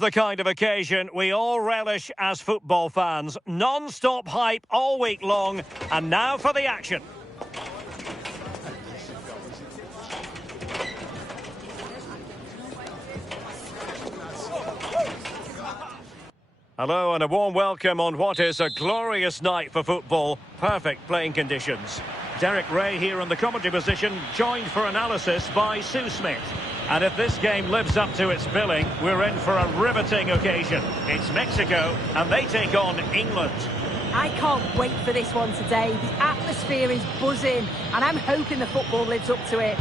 The kind of occasion we all relish as football fans. Non-stop hype all week long, and now for the action. Hello and a warm welcome on what is a glorious night for football. Perfect playing conditions. Derek Ray here in the commentary position, joined for analysis by Sue Smith. And if this game lives up to its billing, we're in for a riveting occasion. It's Mexico, and they take on England. I can't wait for this one today. The atmosphere is buzzing, and I'm hoping the football lives up to it.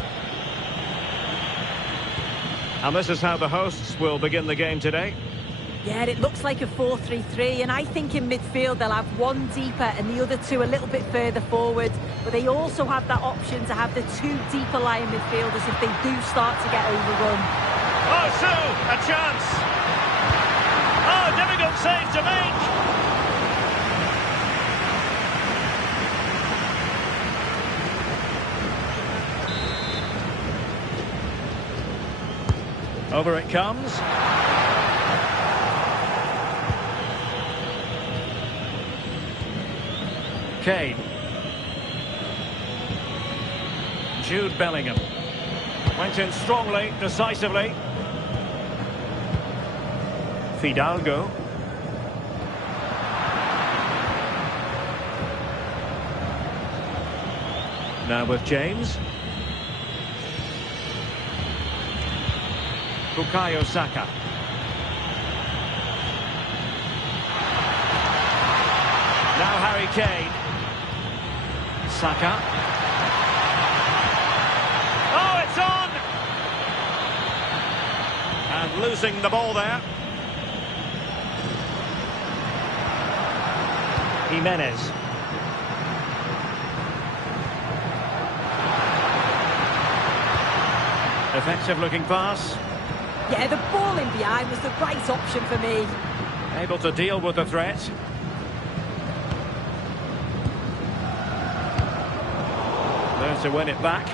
And this is how the hosts will begin the game today. Yeah, it looks like a 4-3-3, and I think in midfield they'll have one deeper and the other two a little bit further forward. But they also have that option to have the two deeper lying midfielders if they do start to get overrun. Oh, Sue, a chance! Oh, difficult save to make. Over it comes. Kane. Jude Bellingham. Went in strongly, decisively. Fidalgo. Now with James. Bukayo Saka. Now Harry Kane. Saka. Oh, it's on! And losing the ball there. Jimenez. Effective looking pass. Yeah, the ball in behind was the right option for me. Able to deal with the threat. There to win it back.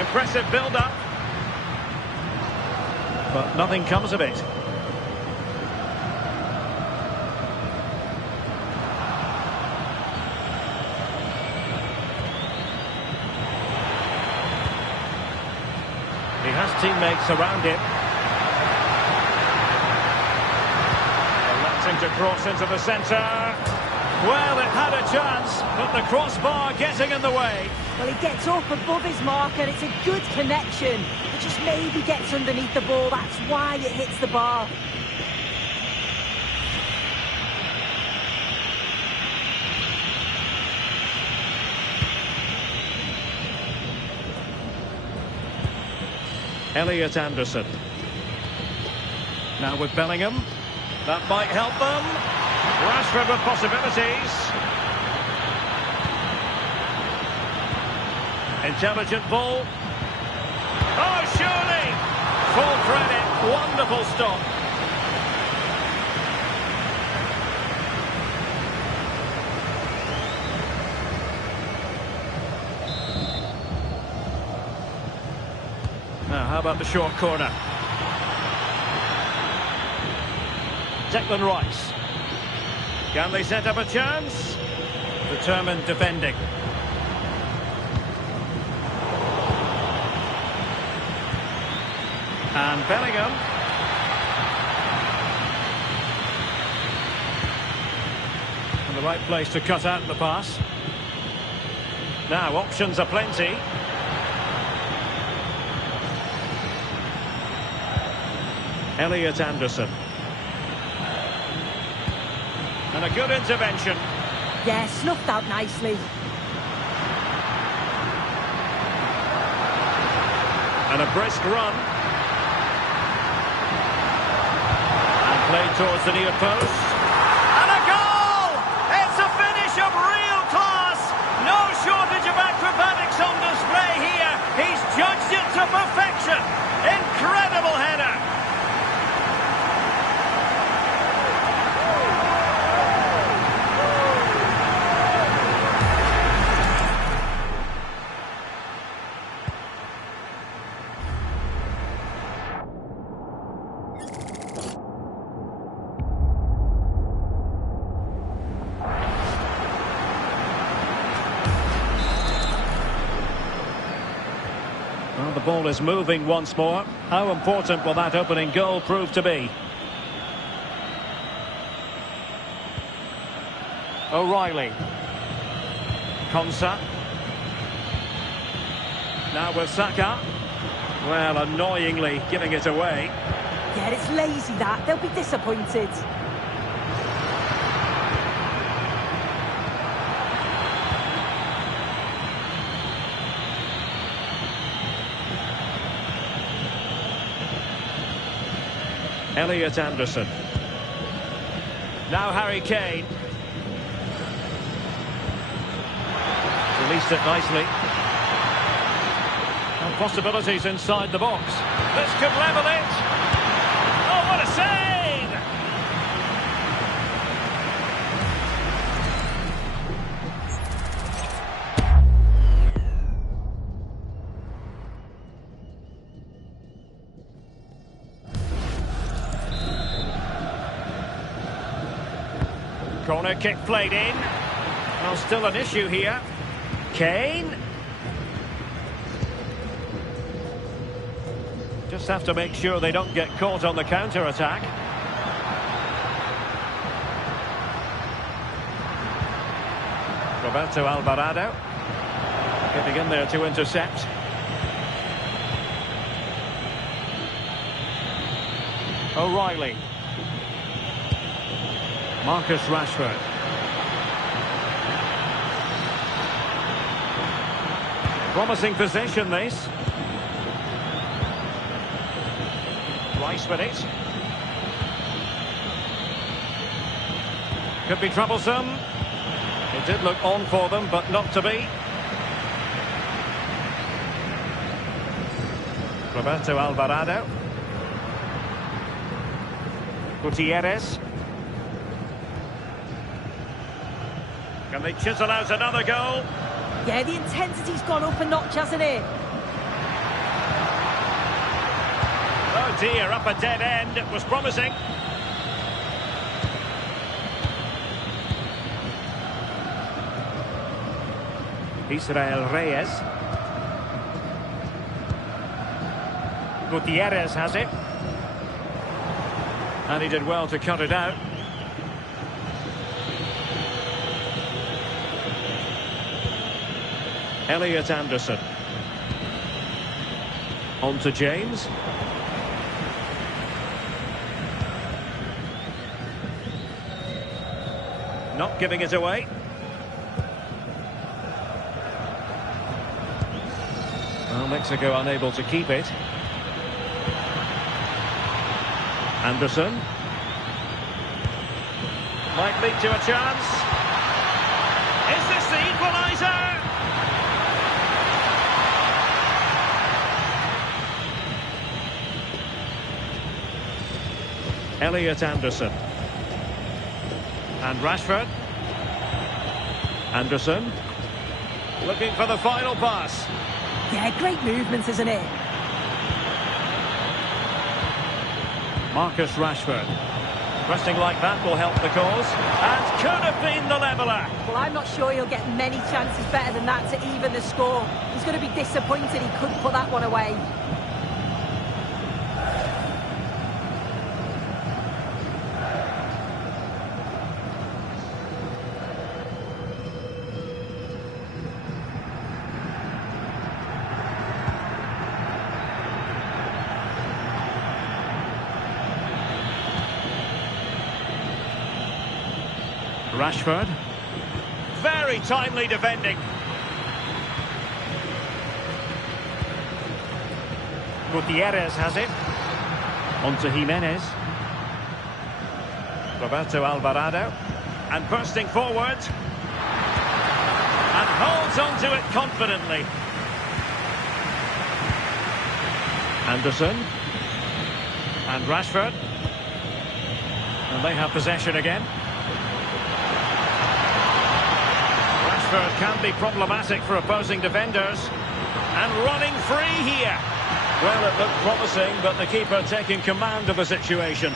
Impressive build-up. But nothing comes of it. He has teammates around him. To cross into the centre. Well, it had a chance, but the crossbar getting in the way. Well, he gets up above his marker, it's a good connection. It just maybe gets underneath the ball, that's why it hits the bar. Elliot Anderson. Now with Bellingham. That might help them. Rashford with possibilities. Intelligent ball. Oh, surely! Full credit. Wonderful stop. Now, how about the short corner? Declan Rice. Can they set up a chance? Determined defending. And Bellingham. In the right place to cut out the pass. Now options are plenty. Elliot Anderson. And a good intervention. Yeah, snuffed out nicely. And a brisk run. And played towards the near post. And a goal! It's a finish of real class. No shortage of acrobatics on display here. He's judged it to perfection. Incredible header. Well, the ball is moving once more. How important will that opening goal prove to be? O'Reilly. Konsa. Now with Saka. Well, annoyingly giving it away. Yeah, it's lazy that. They'll be disappointed. Elliot Anderson. Now Harry Kane. Released it nicely. And possibilities inside the box. This could level it. Oh, what a save! Corner kick played in. Well, still an issue here. Kane. Just have to make sure they don't get caught on the counter-attack. Roberto Alvarado. Getting in there to intercept. O'Reilly. Marcus Rashford. Promising position, this. Rice with it. Could be troublesome. It did look on for them, but not to be. Roberto Alvarado. Gutierrez. Can they chisel out another goal? Yeah, the intensity's gone up a notch, hasn't it? Oh dear, up a dead end. It was promising. Israel Reyes. Gutierrez has it. And he did well to cut it out. Elliot Anderson. On to James. Not giving it away. Well, Mexico unable to keep it. Anderson. Might lead to a chance. Is this the equaliser? Elliot Anderson. And Rashford. Anderson. Looking for the final pass. Yeah, great movement, isn't it? Marcus Rashford. Pressing like that will help the cause. And could have been the leveller. Well, I'm not sure he'll get many chances better than that to even the score. He's going to be disappointed he couldn't put that one away. Rashford. Very timely defending. Gutierrez has it. On to Jimenez. Roberto Alvarado. And bursting forward. And holds on to it confidently. Anderson. And Rashford. And they have possession again. Can be problematic for opposing defenders. And running free here. Well, it looked promising, but the keeper taking command of the situation.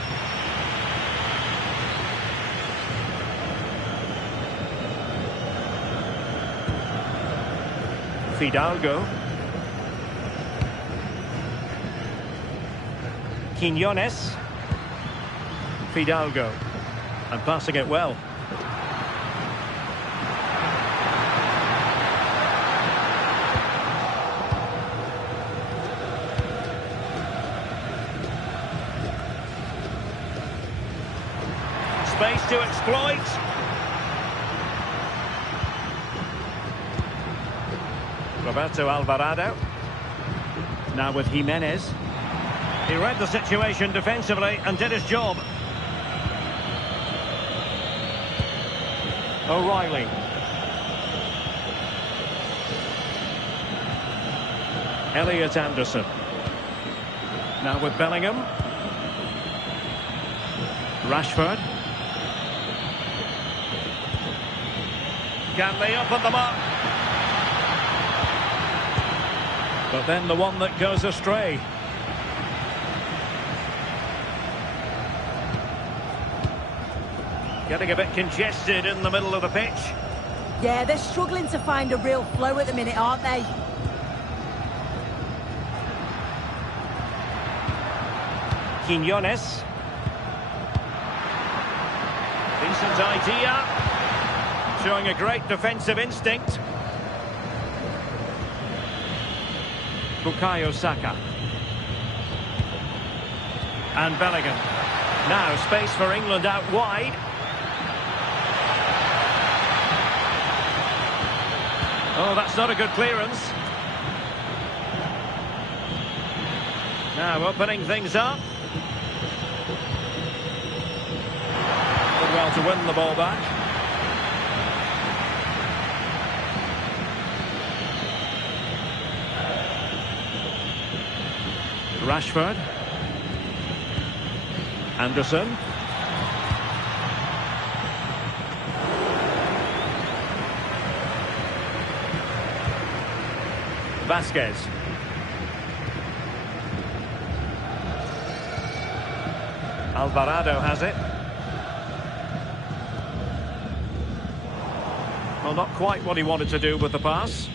Fidalgo. Quinones. Fidalgo. And passing it well. Space to exploit. Roberto Alvarado. Now with Jimenez. He read the situation defensively and did his job. O'Reilly. Elliot Anderson. Now with Bellingham. Rashford. Can they open them up? But then the one that goes astray. Getting a bit congested in the middle of the pitch. Yeah, they're struggling to find a real flow at the minute, aren't they? Quinones. Decent idea. Showing a great defensive instinct. Bukayo Saka. And Bellingham. Now space for England out wide. Oh, that's not a good clearance. Now opening things up. Did well to win the ball back. Rashford. Anderson. Vasquez. Alvarado has it. Well, not quite what he wanted to do with the pass.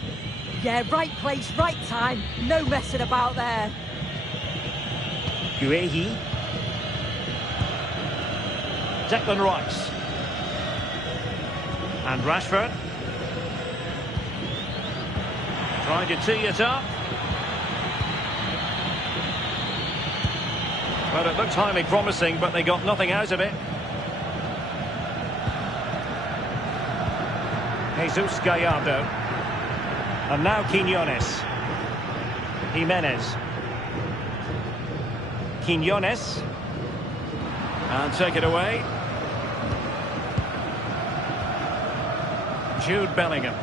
Yeah, right place, right time. No messing about there. Guehi. Declan Rice. And Rashford. Trying to tee it up. Well, it looked highly promising, but they got nothing out of it. Jesus Gallardo. And now Quinones. Jimenez. Quinones. And take it away. Jude Bellingham.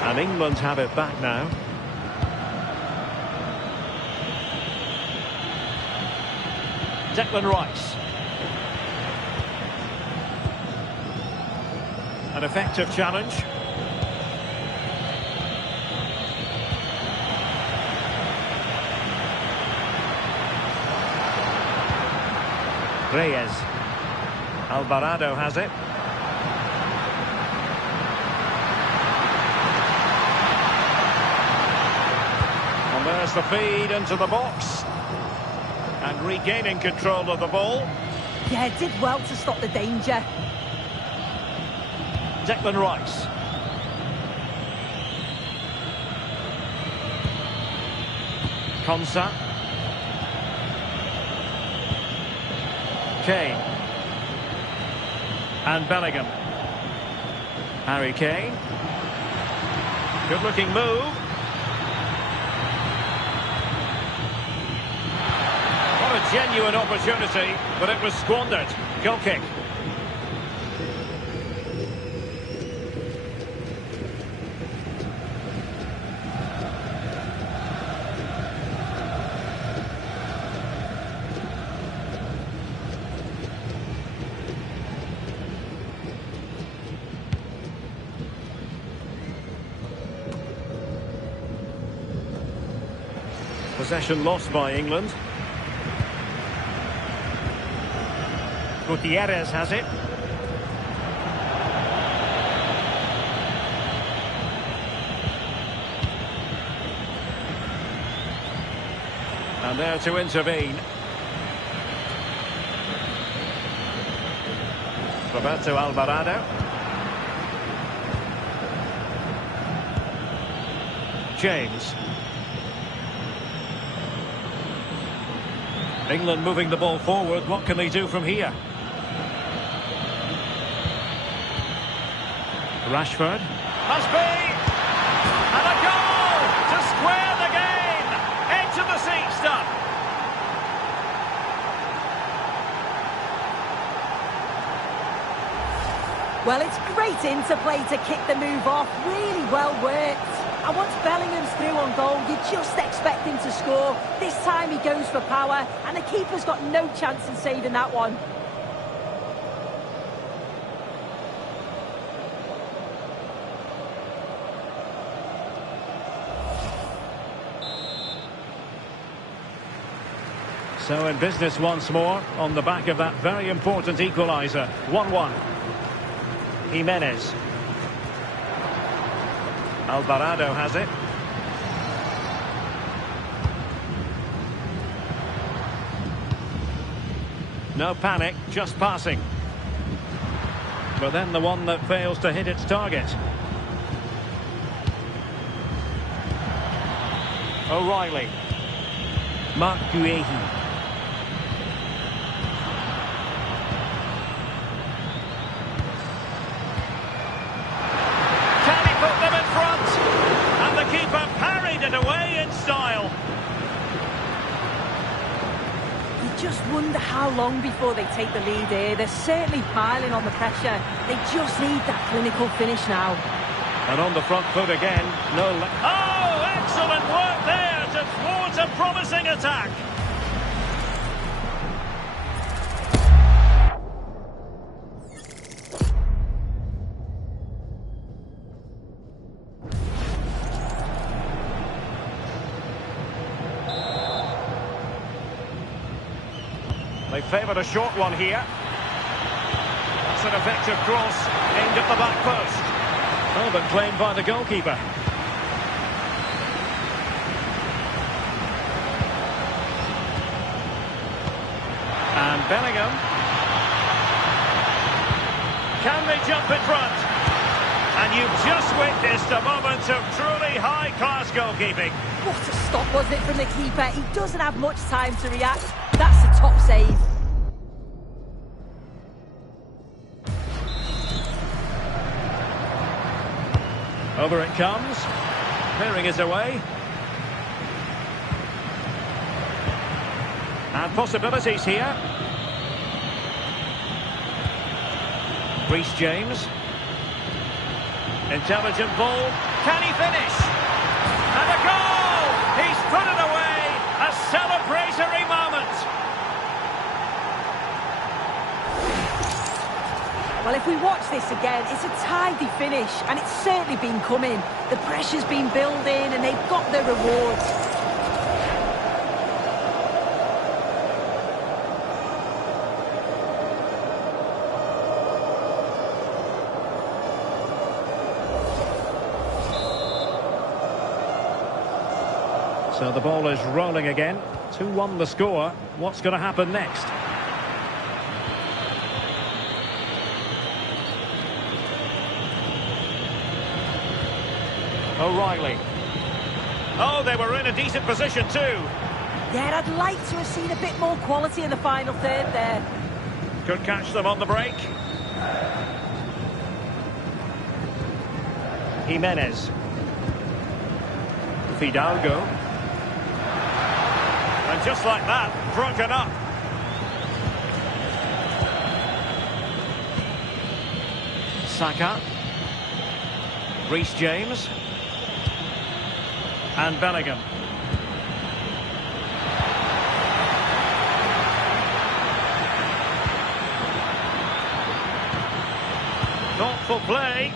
And England have it back now. Declan Rice. An effective challenge. Reyes. Alvarado has it. And there's the feed into the box. And regaining control of the ball. Yeah, did well to stop the danger. Declan Rice. Konsa. Kane. And Bellingham. Harry Kane. Good looking move. What a genuine opportunity, but it was squandered. Goal kick. Possession lost by England. Gutierrez has it. And there to intervene. Roberto Alvarado. James. England moving the ball forward. What can they do from here? Rashford. Must be! And a goal to square the game! Edge of the seat stuff. Well, it's great interplay to kick the move off. Really well worked. And once Bellingham's through on goal, you just expect him to score. This time he goes for power, and the keeper's got no chance in saving that one. So in business once more, on the back of that very important equaliser. 1-1. Jimenez. Alvarado has it. No panic, just passing. But then the one that fails to hit its target. O'Reilly. Mark Guehi. Just wonder how long before they take the lead here. They're certainly piling on the pressure. They just need that clinical finish now. And on the front foot again. Oh, excellent work there to thwart a promising attack. They favoured a short one here. That's an effective cross aimed at the back post. Oh, but claimed by the goalkeeper. And Bellingham. Can they jump in front? And you've just witnessed a moment of truly high-class goalkeeping. What a stop, wasn't it, from the keeper? He doesn't have much time to react. That's a top save. Over it comes. Clearing is away. And possibilities here. Reece James. Intelligent ball. Can he finish? And a goal! He's put it away! A celebratory moment! Well, if we watch this again, it's a tidy finish, and it's certainly been coming. The pressure's been building, and they've got their rewards. So the ball is rolling again. 2-1 the score. What's going to happen next? O'Reilly. Oh, they were in a decent position too. Yeah, I'd like to have seen a bit more quality in the final third there. Could catch them on the break. Jimenez. Fidalgo. And just like that, broken up. Saka. Reece James. And Bellingham. Thoughtful play.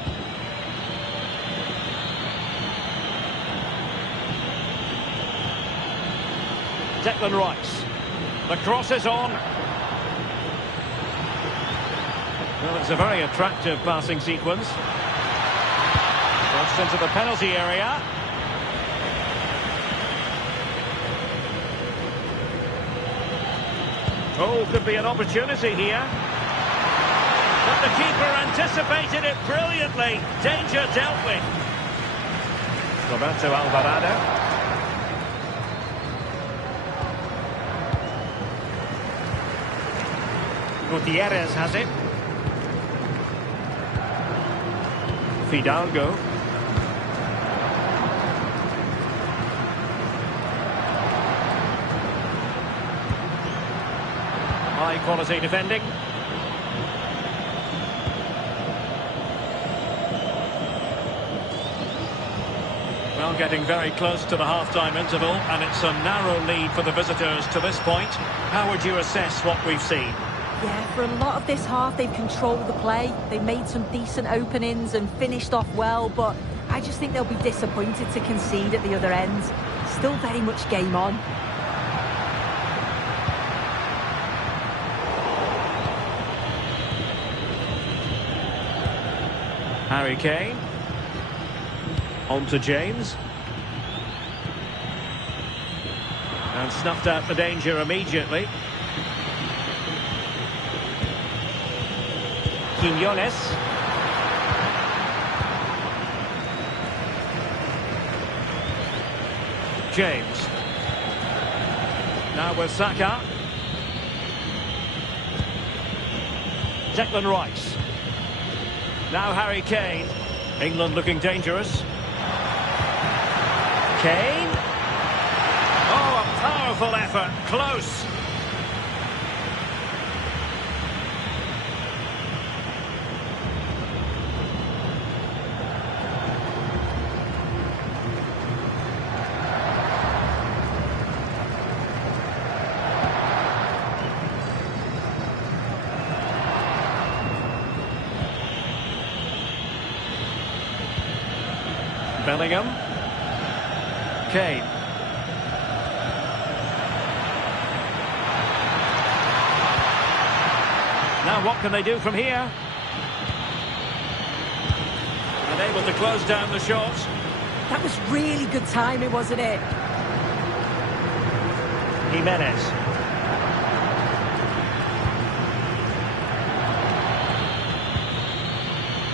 Declan Rice. The cross is on. Well, it's a very attractive passing sequence. Crossed into the penalty area. Oh, could be an opportunity here. But the keeper anticipated it brilliantly. Danger dealt with. Roberto Alvarado. Gutierrez has it. Fidalgo. High quality defending. Well, getting very close to the half-time interval, and it's a narrow lead for the visitors to this point. How would you assess what we've seen? Yeah, for a lot of this half, they've controlled the play. They've made some decent openings and finished off well, but I just think they'll be disappointed to concede at the other end. Still very much game on. Harry Kane. On to James. And snuffed out the danger immediately. Quinones. James. Now with Saka. Declan Rice. Now Harry Kane. England looking dangerous. Kane. Oh, a powerful effort. Close. Bellingham. Kane. Now what can they do from here? And able to close down the shot. That was really good timing, wasn't it? Jimenez.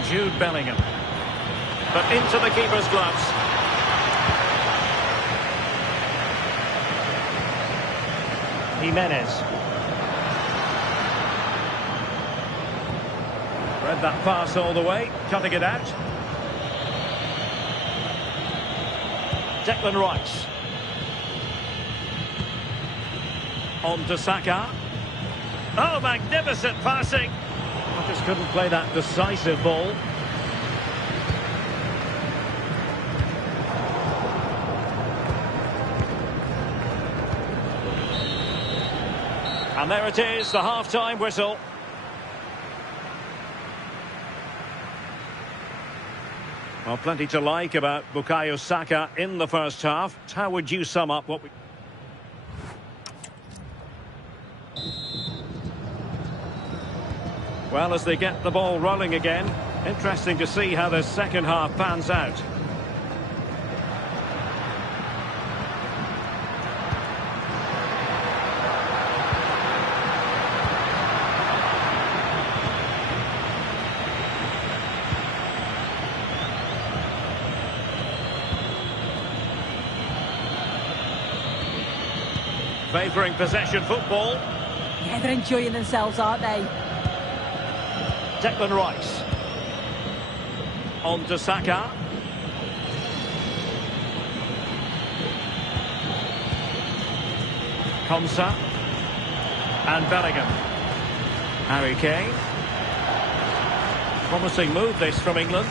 Jude Bellingham. But into the keeper's gloves. Jimenez. Read that pass all the way, cutting it out. Declan Rice. On to Saka. Oh, magnificent passing. I just couldn't play that decisive ball. And there it is, the half-time whistle. Well, plenty to like about Bukayo Saka in the first half. How would you sum up what we... Well, as they get the ball rolling again, interesting to see how the second half pans out. Favouring possession football. Yeah, they're enjoying themselves, aren't they? Declan Rice. On to Saka. Konsa. And Bellingham. Harry Kane. Promising move this from England.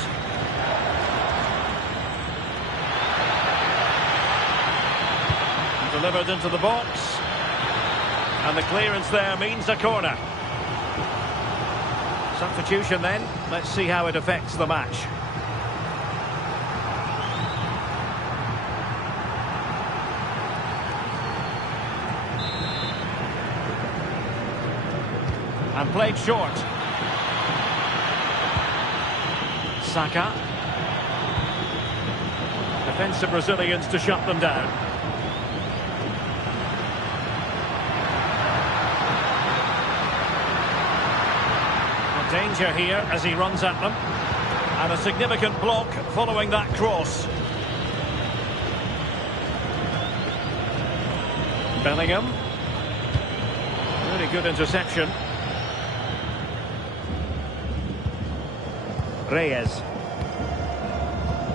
Delivered into the box. And the clearance there means a corner. Substitution then. Let's see how it affects the match. And played short. Saka. Defensive Brazilians to shut them down. Danger here as he runs at them. And a significant block following that cross. Bellingham. Really good interception. Reyes.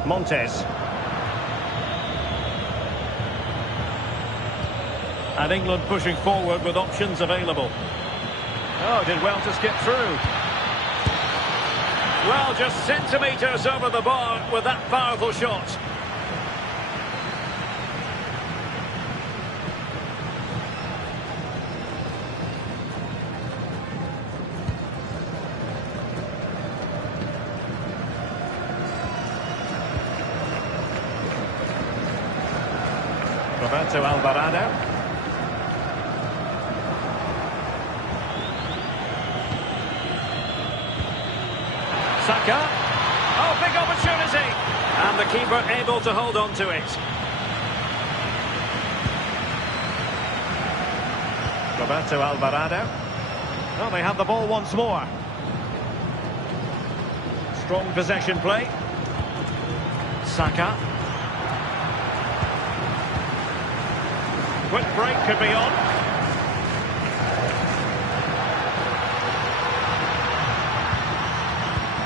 Montes. And England pushing forward with options available. Oh, did well to skip through. Well, just centimetres over the bar with that powerful shot. Roberto Alvarado. Saka. Oh, big opportunity. And the keeper able to hold on to it. Roberto Alvarado. Oh, they have the ball once more. Strong possession play. Saka. Quick break could be on.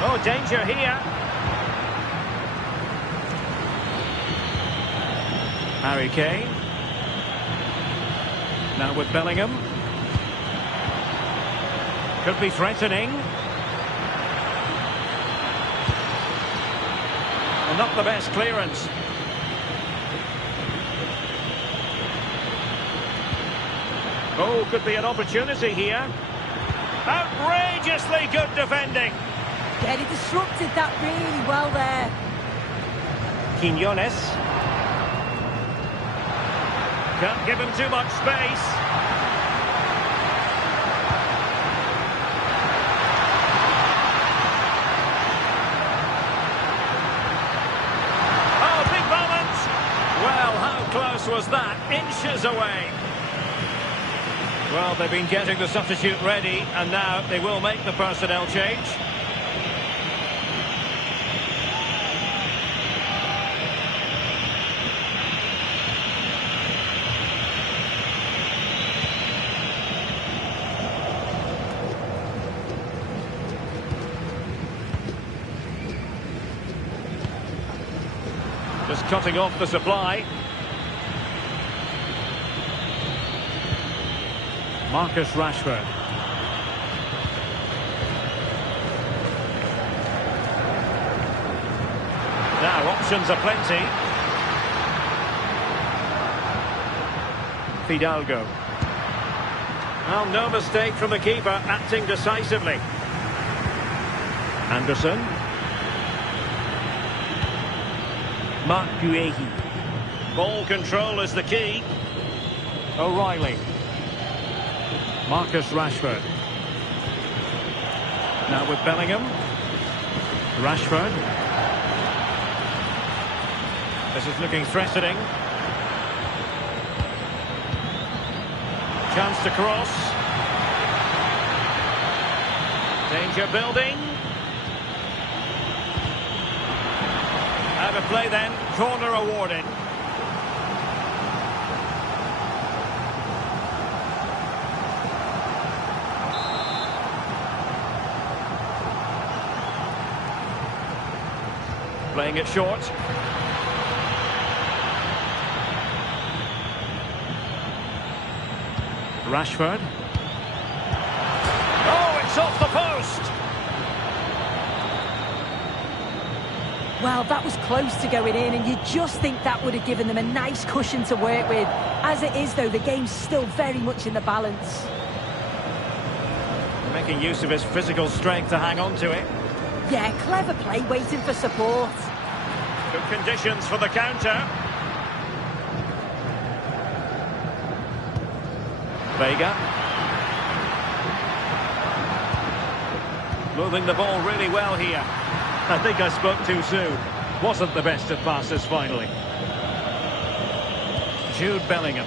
Oh, danger here. Harry Kane. Now with Bellingham. Could be threatening. Well, not the best clearance. Oh, could be an opportunity here. Outrageously good defending. Yeah, he disrupted that really well there. Quinones. Can't give him too much space. Oh, big moment. Well, how close was that? Inches away. Well, they've been getting the substitute ready, and now they will make the personnel change. Just cutting off the supply. Marcus Rashford. Now options are plenty. Fidalgo. Well, no mistake from the keeper, acting decisively. Anderson. Mark Guehi. Ball control is the key. O'Reilly. Marcus Rashford. Now with Bellingham. Rashford. This is looking threatening. Chance to cross. Danger building. Out of play then. Corner awarded. Playing it short. Rashford. Oh, it's off the post. Well, that was close to going in, and you just think that would have given them a nice cushion to work with. As it is, though, the game's still very much in the balance. Making use of his physical strength to hang on to it. Yeah, clever play, waiting for support. Good conditions for the counter. Vega. Moving the ball really well here. I think I spoke too soon. Wasn't the best of passes finally. Jude Bellingham.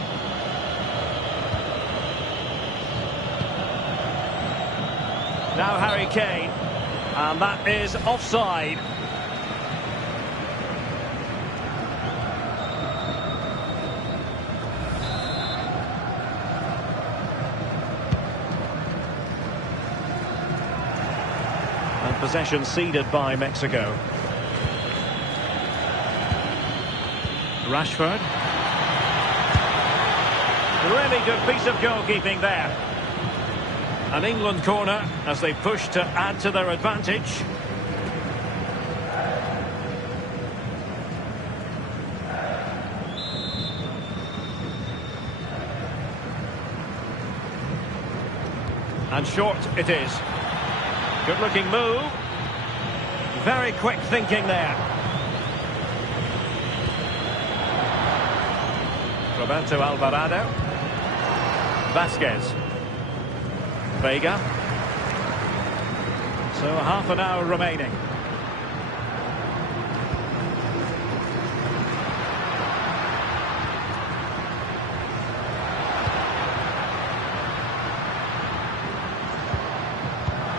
Now Harry Kane. And that is offside. And possession ceded by Mexico. Rashford. Really good piece of goalkeeping there. An England corner as they push to add to their advantage. And short it is. Good looking move. Very quick thinking there. Roberto Alvarado. Vasquez. Vega. So half an hour remaining.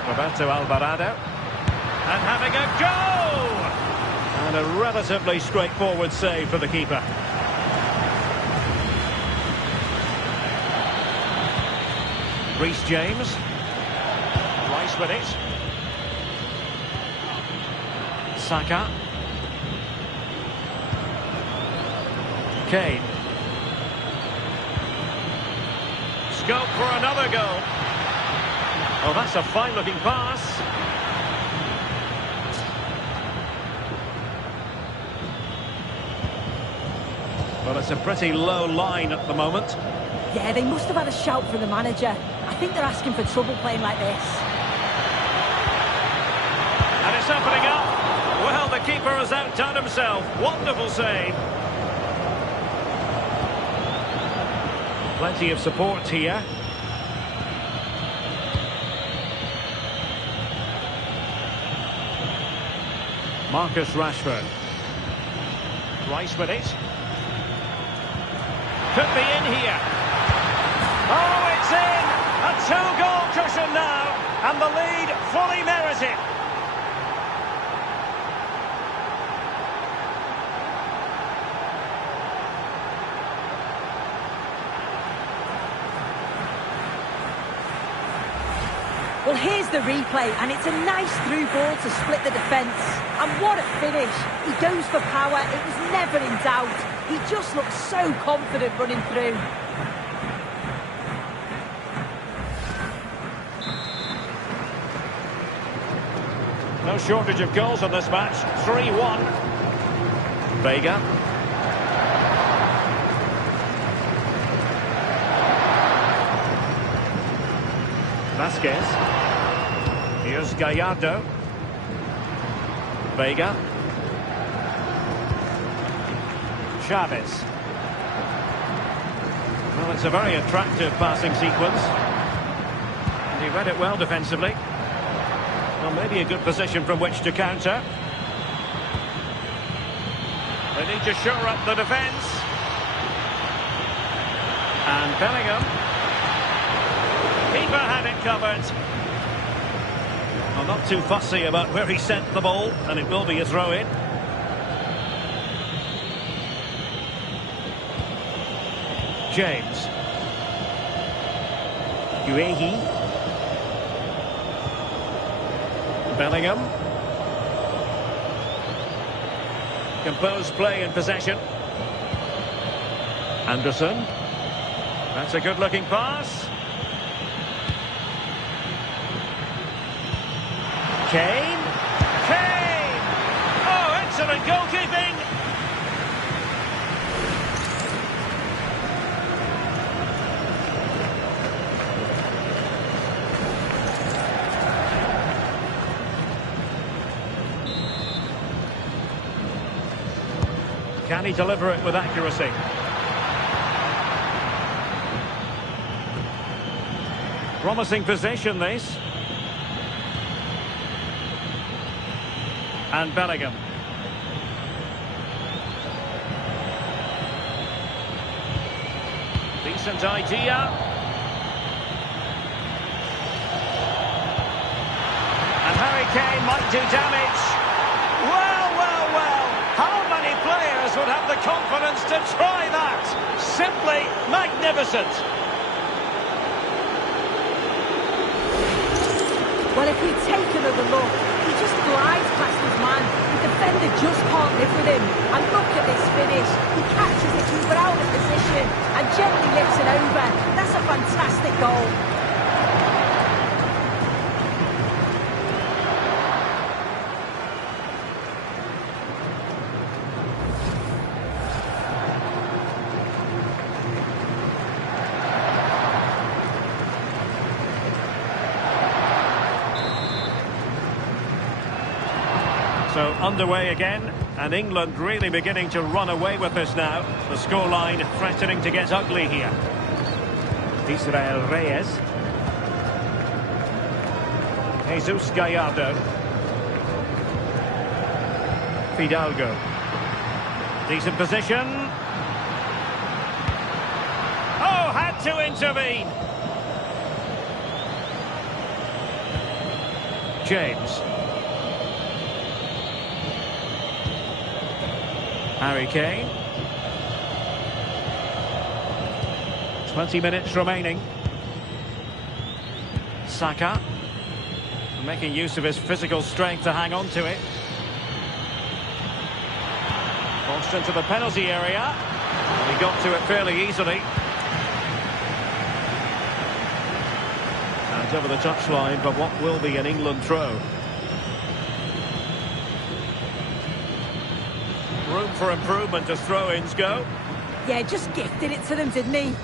Roberto Alvarado. And having a go! And a relatively straightforward save for the keeper. Reece James. Rice with it. Saka. Kane. Scope for another goal. Oh, that's a fine-looking pass. Well, it's a pretty low line at the moment. Yeah, they must have had a shout from the manager. I think they're asking for trouble playing like this. And it's opening up. Well, the keeper has outdone himself. Wonderful save. Plenty of support here. Marcus Rashford. Rice with it. Could be in here. Oh, it's in! A two-goal cushion now, and the lead fully merited. Well, here's the replay, and it's a nice through ball to split the defence. And what a finish. He goes for power. It was never in doubt. He just looks so confident running through. No shortage of goals on this match. 3-1. Vega. Vasquez. Here's Gallardo. Vega. Chavez. Well, it's a very attractive passing sequence. And he read it well defensively. Well, maybe a good position from which to counter. They need to shore up the defence. And Bellingham. Keeper had it covered. Well, not too fussy about where he sent the ball, and it will be a throw-in. James. Guehi. Bellingham. Composed play in possession. Anderson. That's a good-looking pass. Kane. Kane! Oh, excellent goalkeeping! Can he deliver it with accuracy? Promising possession, this. And Bellingham. Decent idea. And Harry Kane might do damage. Well, well, well. How many players would have the confidence to try that? Simply magnificent. Well, if we take another look, he just glides past his man. The defender just can't live with him. And look at this finish. He catches the keeper out of position and gently lifts it over. That's a fantastic goal. So underway again, and England really beginning to run away with this now. The scoreline threatening to get ugly here. Israel Reyes. Jesus Gallardo. Fidalgo. Decent position. Oh, had to intervene. James. Harry Kane. 20 minutes remaining. Saka. Making use of his physical strength to hang on to it. Launched into the penalty area. He got to it fairly easily. And over the touchline for what will be an England throw. Room for improvement as throw-ins go. Yeah, just gifted it to them, didn't he?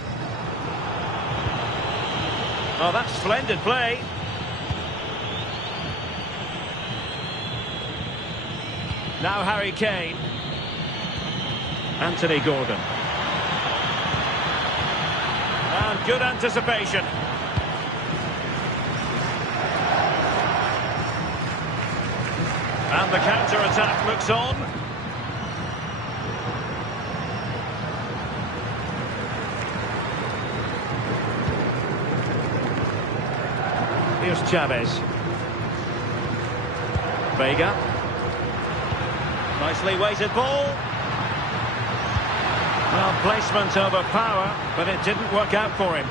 Oh, that's splendid play. Now Harry Kane. Anthony Gordon. And good anticipation. And the counter-attack looks on. Here's Chavez. Vega. Nicely weighted ball. Well, placement over power, but it didn't work out for him.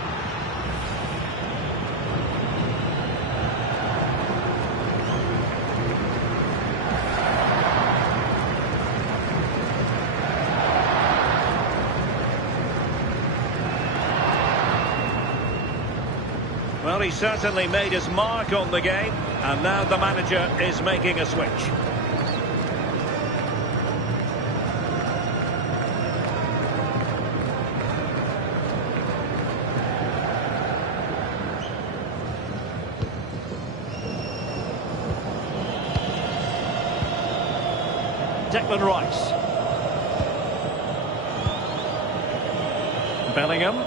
Well, he certainly made his mark on the game, and now the manager is making a switch. Declan Rice. Bellingham.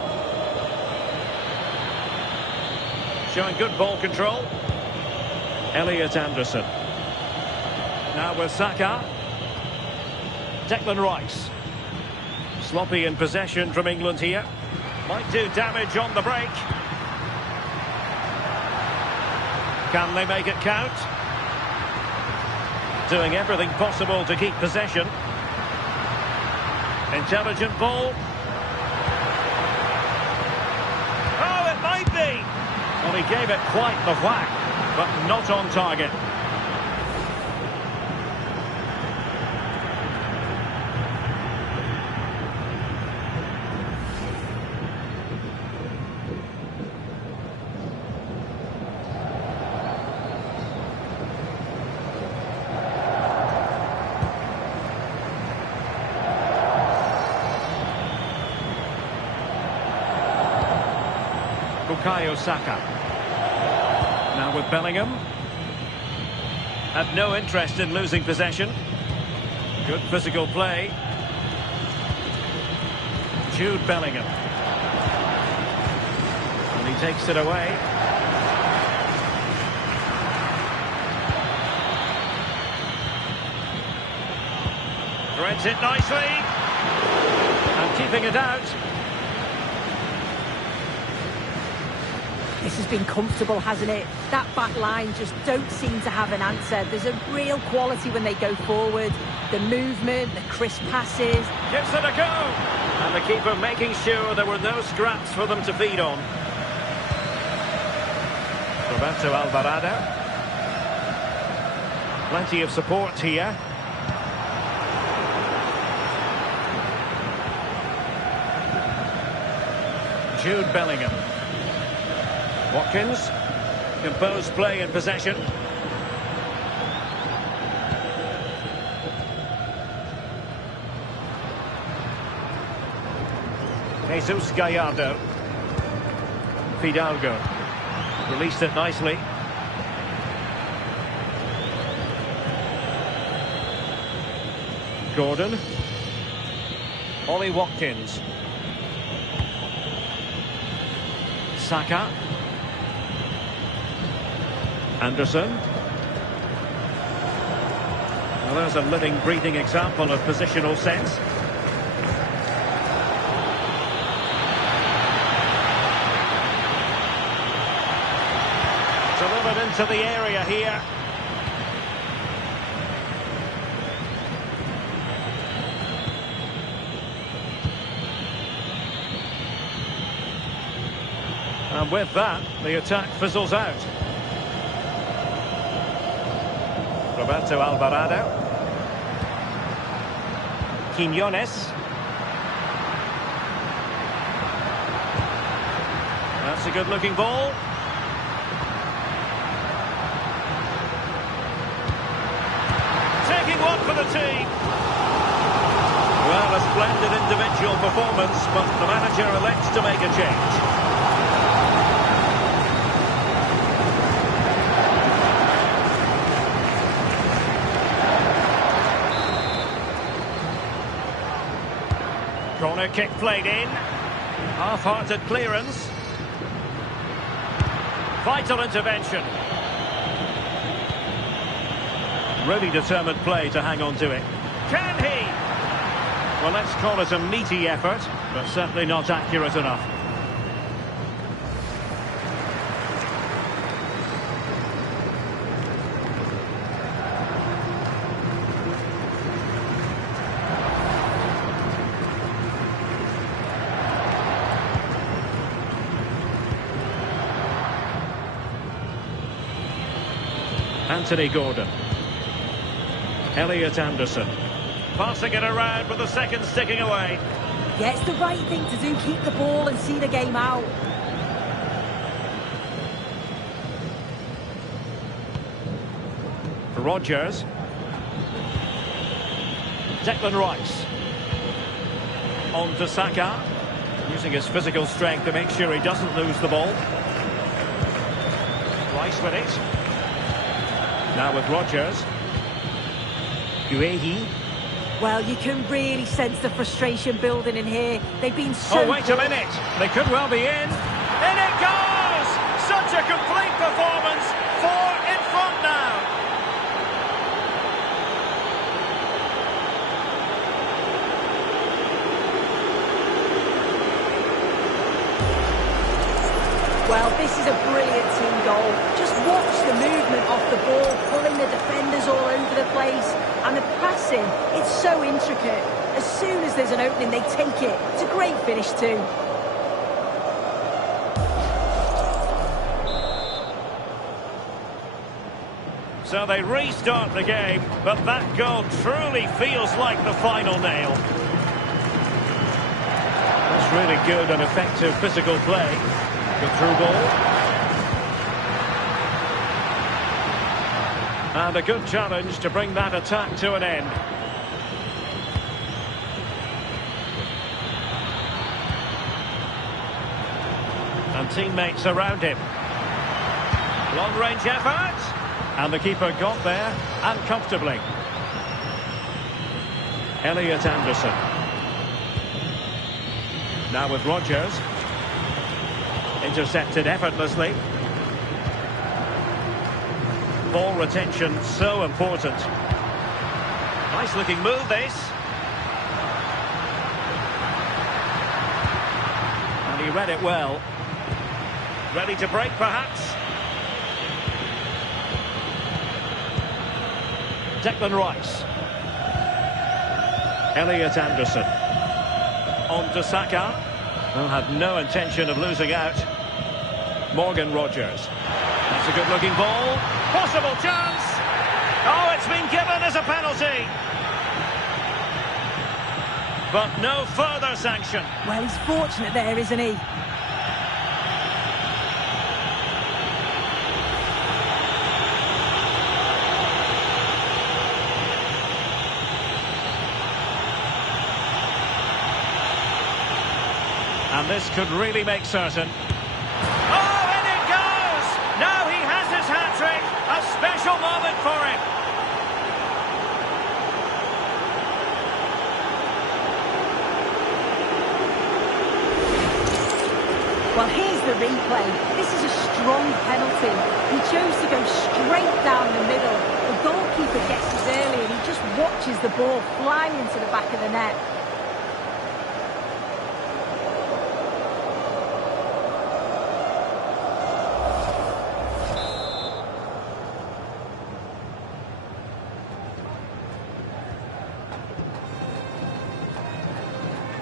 Showing good ball control. Elliot Anderson. Now with Saka. Declan Rice. Sloppy in possession from England here. Might do damage on the break. Can they make it count? Doing everything possible to keep possession. Intelligent ball. Oh, it might be. Well, he gave it quite the whack, but not on target. Bukayo Saka. Now with Bellingham. Had no interest in losing possession. Good physical play. Jude Bellingham. And he takes it away. Threads it nicely. And keeping it out. This has been comfortable, hasn't it? That back line just don't seem to have an answer. There's a real quality when they go forward. The movement, the crisp passes. Gives it a go! And the keeper making sure there were no scraps for them to feed on. Roberto Alvarado. Plenty of support here. Jude Bellingham. Watkins. Composed play in possession. Jesus Gallardo. Fidalgo. Released it nicely. Gordon. Ollie Watkins. Saka. Anderson. Well, there's a living, breathing example of positional sense. Delivered into the area here. And with that, the attack fizzles out. Roberto Alvarado. Quiñones. That's a good-looking ball. Taking one for the team. Well, a splendid individual performance, but the manager elects to make a change. Corner kick played in. Half-hearted clearance. Vital intervention. Really determined play to hang on to it. Can he? Well, let's call it a meaty effort, but certainly not accurate enough. Anthony Gordon. Elliot Anderson. Passing it around with the second sticking away. Yeah, it's the right thing to do. Keep the ball and see the game out. Rodgers. Declan Rice. On to Saka. Using his physical strength to make sure he doesn't lose the ball. Rice with it. Now with Rodgers. Guehi. Well, you can really sense the frustration building in here. They've been so... Oh, wait a minute. They could well be in. In it goes! Such a complete performance. 4 in front now. Well, this is a brilliant team goal. Just watch the movement off the ball, pulling the defenders all over the place. And the passing, it's so intricate. As soon as there's an opening, they take it. It's a great finish too. So they restart the game, but that goal truly feels like the final nail. That's really good and effective physical play. Good through ball. And a good challenge to bring that attack to an end. And teammates around him. Long-range effort. And the keeper got there, and comfortably. Elliot Anderson. Now with Rodgers. Intercepted effortlessly. Ball retention so important. Nice looking move this. And he read it well. Ready to break, perhaps? Declan Rice. Elliot Anderson. On to Saka, who had no intention of losing out. Morgan Rogers. That's a good-looking ball. Possible chance. Oh, it's been given as a penalty. But no further sanction. Well, he's fortunate there, isn't he? And this could really make certain. Oh, and it goes! Now he has his hat-trick. A special moment for him. Well, here's the replay. This is a strong penalty. He chose to go straight down the middle. The goalkeeper gets it early and he just watches the ball fly into the back of the net.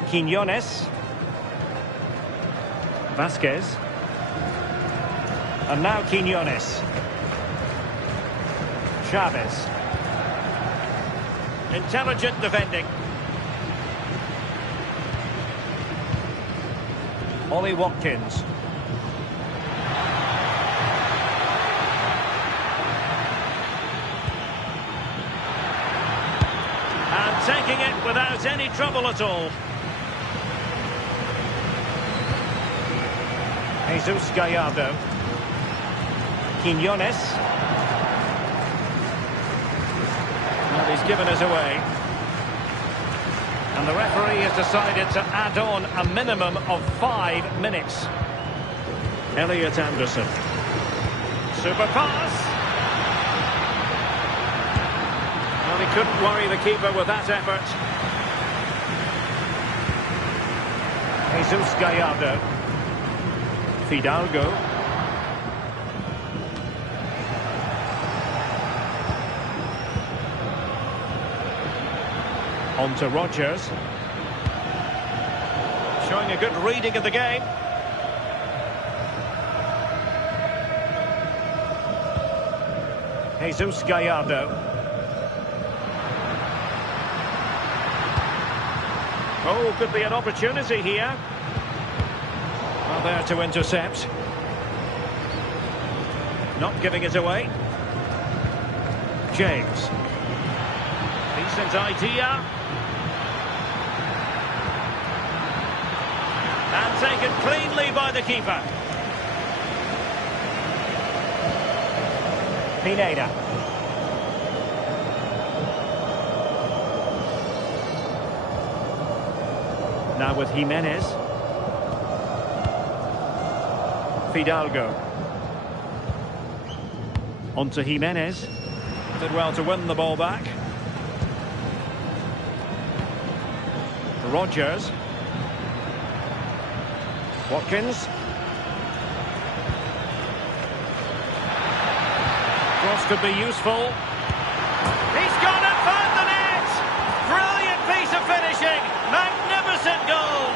Quiñones. Vasquez. And now Quiñones. Chavez. Intelligent defending. Ollie Watkins. And taking it without any trouble at all. Jesus Gallardo. Quiñones. Well, he's given us away. And the referee has decided to add on a minimum of 5 minutes. Elliot Anderson. Super pass. Well, he couldn't worry the keeper with that effort. Jesus Gallardo. Fidalgo. On to Rogers. Showing a good reading of the game. Jesus Gallardo. Oh, could be an opportunity here. Well, there to intercept. Not giving it away. James. Decent idea. And taken cleanly by the keeper. Pineda. Now with Jimenez. Fidalgo. On to Jimenez. Did well to win the ball back. Rogers. Watkins. Cross could be useful. He's gone and found the net! Brilliant piece of finishing! Magnificent goal!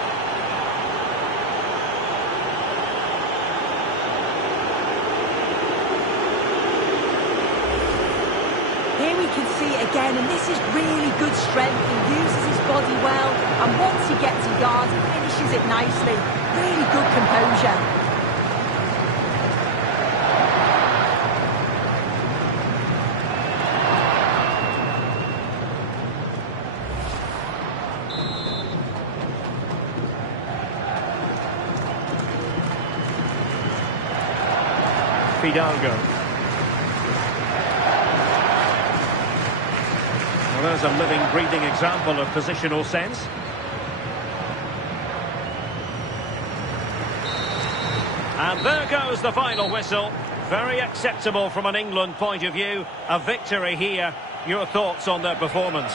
Here we can see it again, and this is really good strength. He uses his body well, and once he gets a yard, he finishes it nicely. Really good composure. Fidalgo. Well, there's a living, breathing example of positional sense. And there goes the final whistle. Very acceptable from an England point of view. A victory here. Your thoughts on their performance?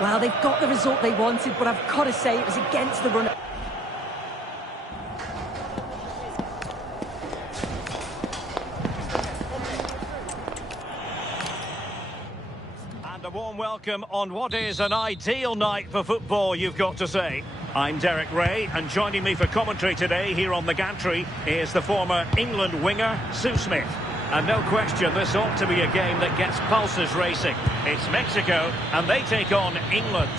Well, they've got the result they wanted, but I've got to say it was against the run. welcome on what is an ideal night for football, you've got to say. I'm Derek Ray, and joining me for commentary today here on the gantry is the former England winger, Sue Smith. And no question, this ought to be a game that gets pulses racing. It's Mexico, and they take on England.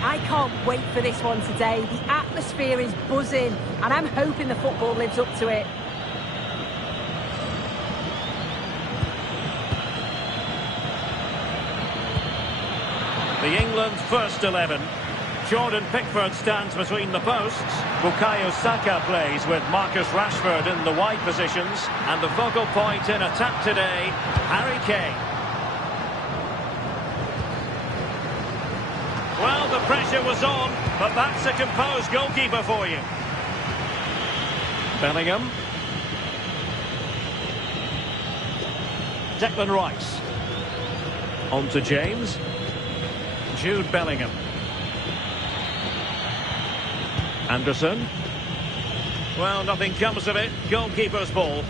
I can't wait for this one today. The atmosphere is buzzing, and I'm hoping the football lives up to it. The England first 11. Jordan Pickford stands between the posts. Bukayo Saka plays with Marcus Rashford in the wide positions. And the focal point in attack today, Harry Kane. Well, the pressure was on, but that's a composed goalkeeper for you. Bellingham. Declan Rice. On to James. Jude Bellingham. Anderson. Well, nothing comes of it. Goalkeeper's ball.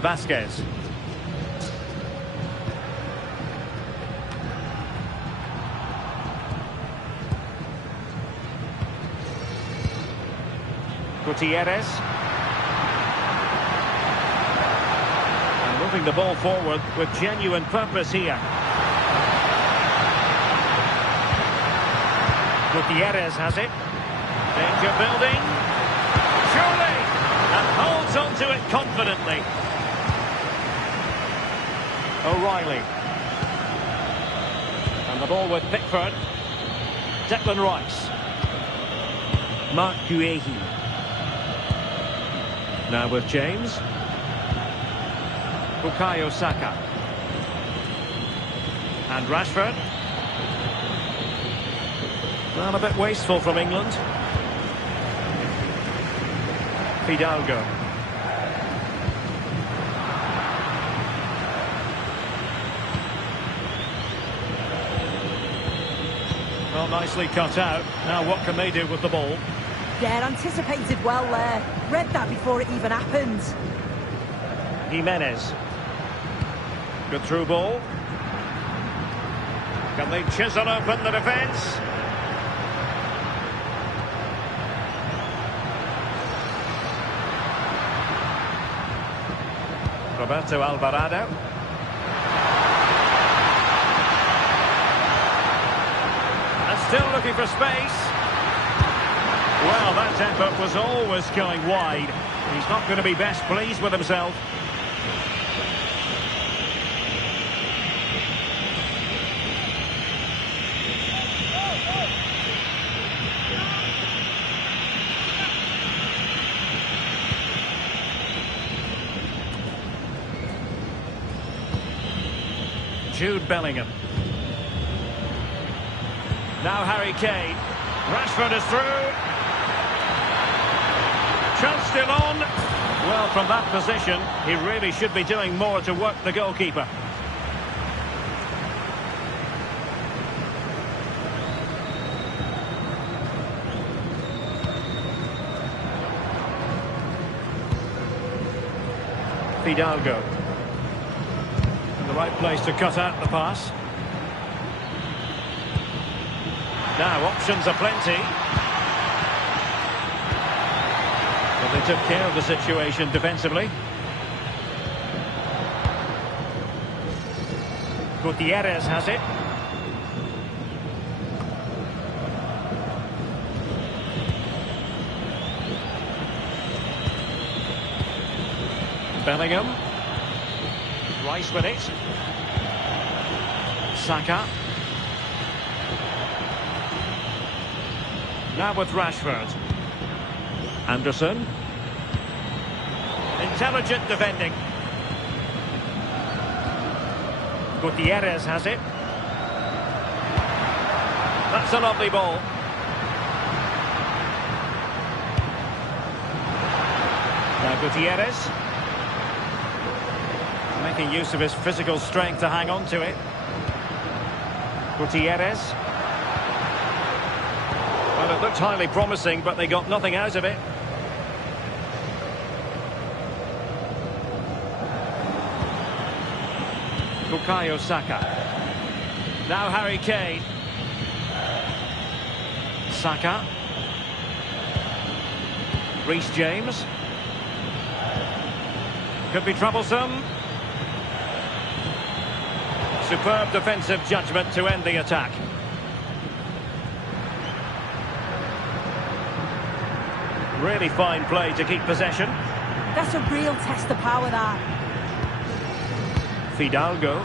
Vasquez. Gutierrez. Moving the ball forward with genuine purpose here. Gutierrez has it. Danger building. Surely! And holds on to it confidently. O'Reilly. And the ball with Pickford. Declan Rice. Mark Guehi. Now with James. Bukayo Saka. And Rashford. Well, a bit wasteful from England. Fidalgo. Well, nicely cut out. Now what can they do with the ball? Yeah, anticipated well there. Read that before it even happened. Jimenez. Good through ball. Can they chisel open the defence? Roberto Alvarado. And still looking for space. Well, that effort was always going wide. He's not going to be best pleased with himself. Jude Bellingham. Now Harry Kane. Rashford is through. Chance still on. Well, from that position, he really should be doing more to work the goalkeeper. Fidalgo. In the right place to cut out the pass. Now, options are plenty. But they took care of the situation defensively. Gutierrez has it. Bellingham. Rice with it. Saka. Now with Rashford. Anderson. Intelligent defending. Gutierrez has it. That's a lovely ball. Now Gutierrez. Making use of his physical strength to hang on to it. Gutierrez. Well, it looked highly promising, but they got nothing out of it. Bukayo Saka. Now Harry Kane. Saka. Reece James. Could be troublesome. Superb defensive judgment to end the attack. Really fine play to keep possession. That's a real test of power, that. Fidalgo.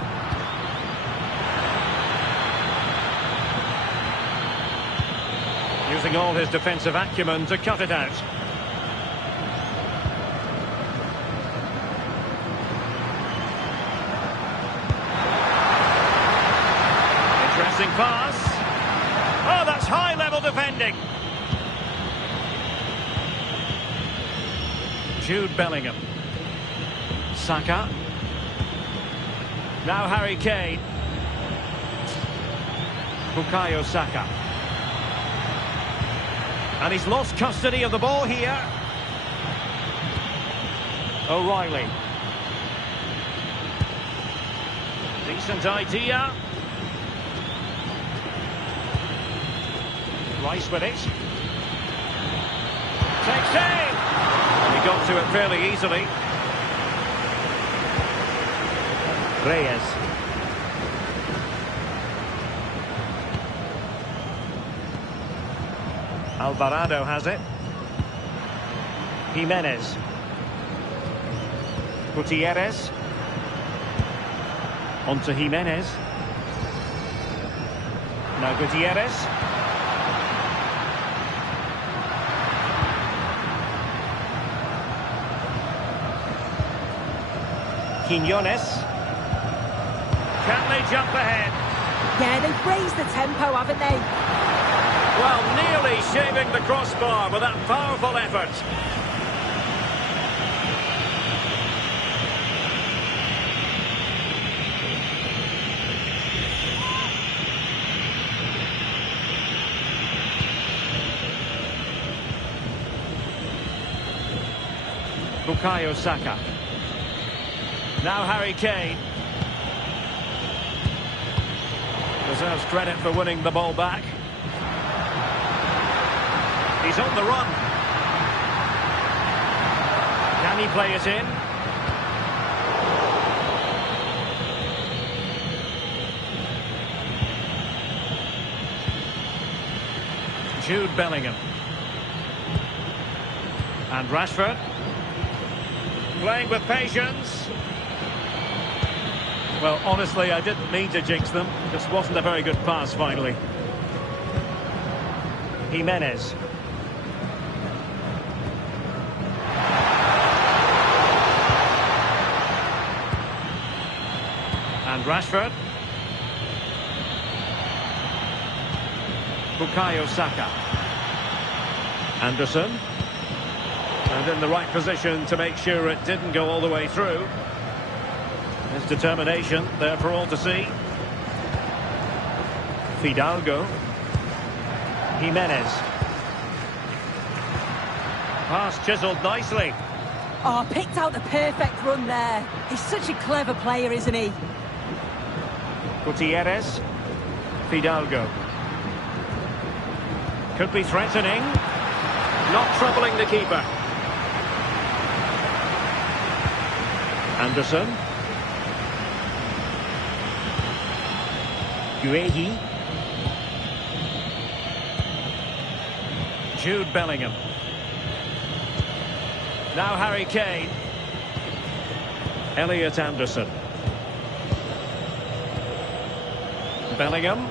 Using all his defensive acumen to cut it out. Interesting pass. Oh, that's high-level defending. Jude Bellingham. Saka. Now Harry Kane. Bukayo Saka. And he's lost custody of the ball here. O'Reilly. Decent idea. Rice with it. Takes aim. He got to it fairly easily. Reyes. Alvarado has it. Jimenez. Gutierrez. On to Jimenez. Now Gutierrez. Quinones. Can they jump ahead? Yeah, they've raised the tempo, haven't they? Well, nearly shaving the crossbar with that powerful effort. Bukayo Saka. Now Harry Kane. Deserves credit for winning the ball back. He's on the run. Can he play it in? Jude Bellingham. And Rashford. Playing with patience. Well, honestly, I didn't mean to jinx them. Just wasn't a very good pass, finally. Jimenez. And Rashford. Bukayo Saka. Anderson. And in the right position to make sure it didn't go all the way through. His determination there for all to see. Fidalgo. Jimenez. Pass chiselled nicely. Oh, picked out the perfect run there. He's such a clever player, isn't he? Gutierrez. Fidalgo. Could be threatening. Not troubling the keeper. Anderson. Guehi. Jude Bellingham. Now Harry Kane. Elliot Anderson. Bellingham.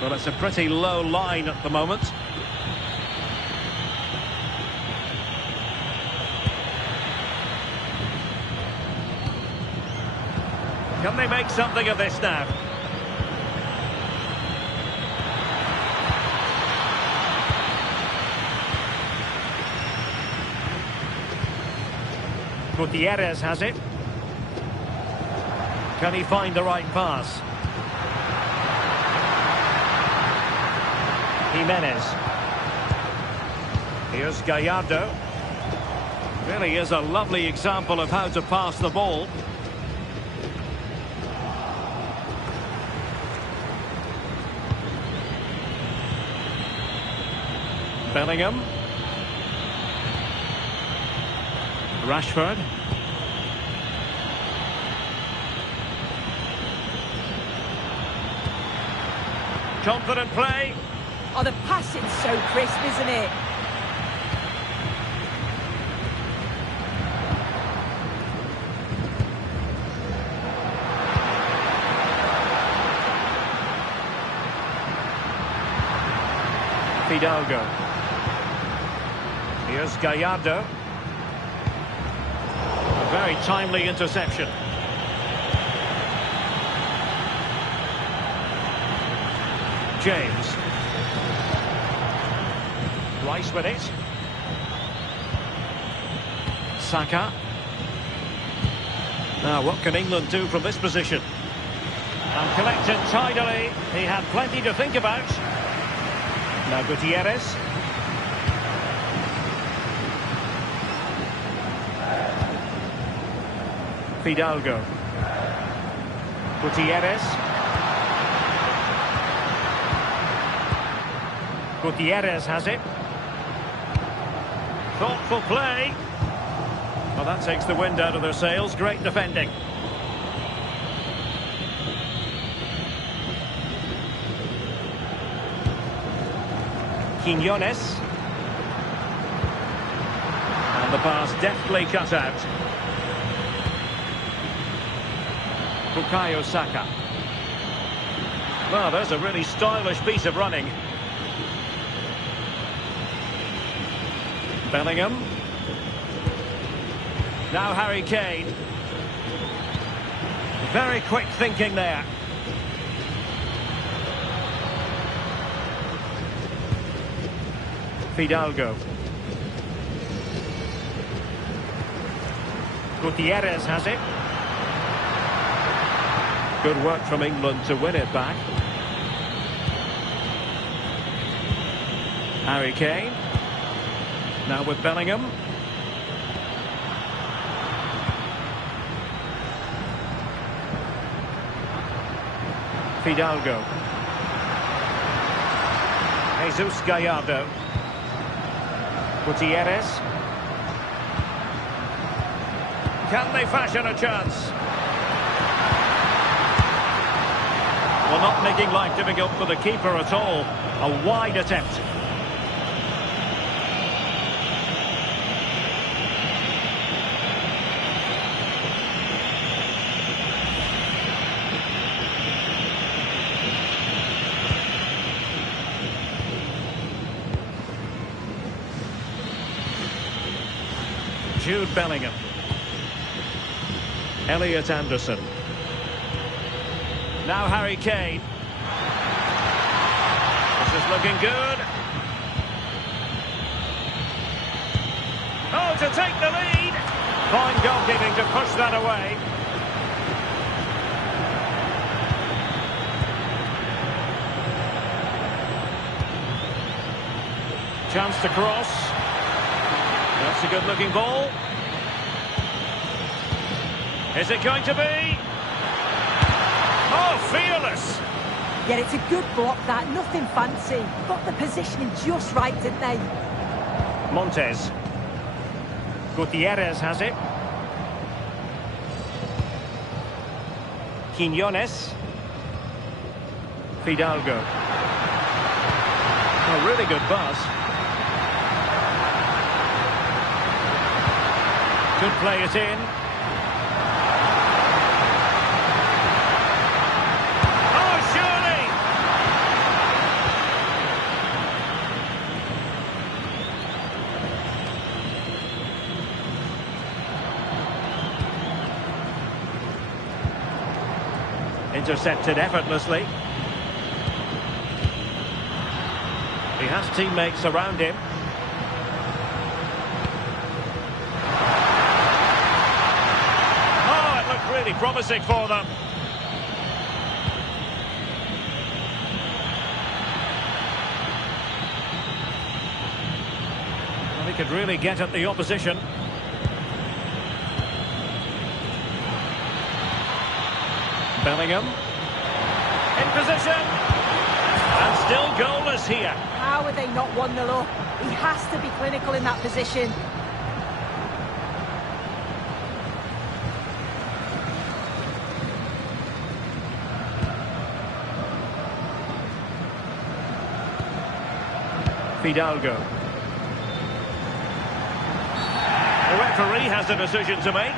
Well, it's a pretty low line at the moment. Can they make something of this now? Gutierrez has it. Can he find the right pass? Jimenez. Here's Gallardo. Really is a lovely example of how to pass the ball. Bellingham. Rashford. Confident play. Oh, the passing's so crisp, isn't it? Fidalgo. Here's Gallardo. A very timely interception. James. Rice with it. Saka. Now, what can England do from this position? And collected tidily. He had plenty to think about. Now Gutierrez. Fidalgo. Gutierrez. Gutierrez has it. Thoughtful play. Well, that takes the wind out of their sails. Great defending. Quinones. And the pass deftly cut out. Bukayo Saka. Well, there's a really stylish piece of running. Bellingham. Now Harry Kane. Very quick thinking there. Fidalgo. Gutierrez has it. Good work from England to win it back. Harry Kane. Now with Bellingham. Fidalgo. Jesus Gallardo. Gutierrez. Can they fashion a chance? Well, not making life difficult for the keeper at all. A wide attempt. Jude Bellingham. Elliot Anderson. Now Harry Kane. This is looking good. Oh, to take the lead. Fine goalkeeping to push that away. Chance to cross. That's a good-looking ball. Is it going to be? Oh, fearless! Yeah, it's a good block, that. Nothing fancy. Got the positioning just right, didn't they? Montes. Gutierrez has it. Quinones. Fidalgo. A really good pass. Could play it in. Oh, surely! Intercepted effortlessly. He has teammates around him. Really promising for them. Well, he could really get at the opposition. Bellingham. In position. And still goalless here. How are they not 1-0 up? He has to be clinical in that position. Fidalgo. The referee has a decision to make.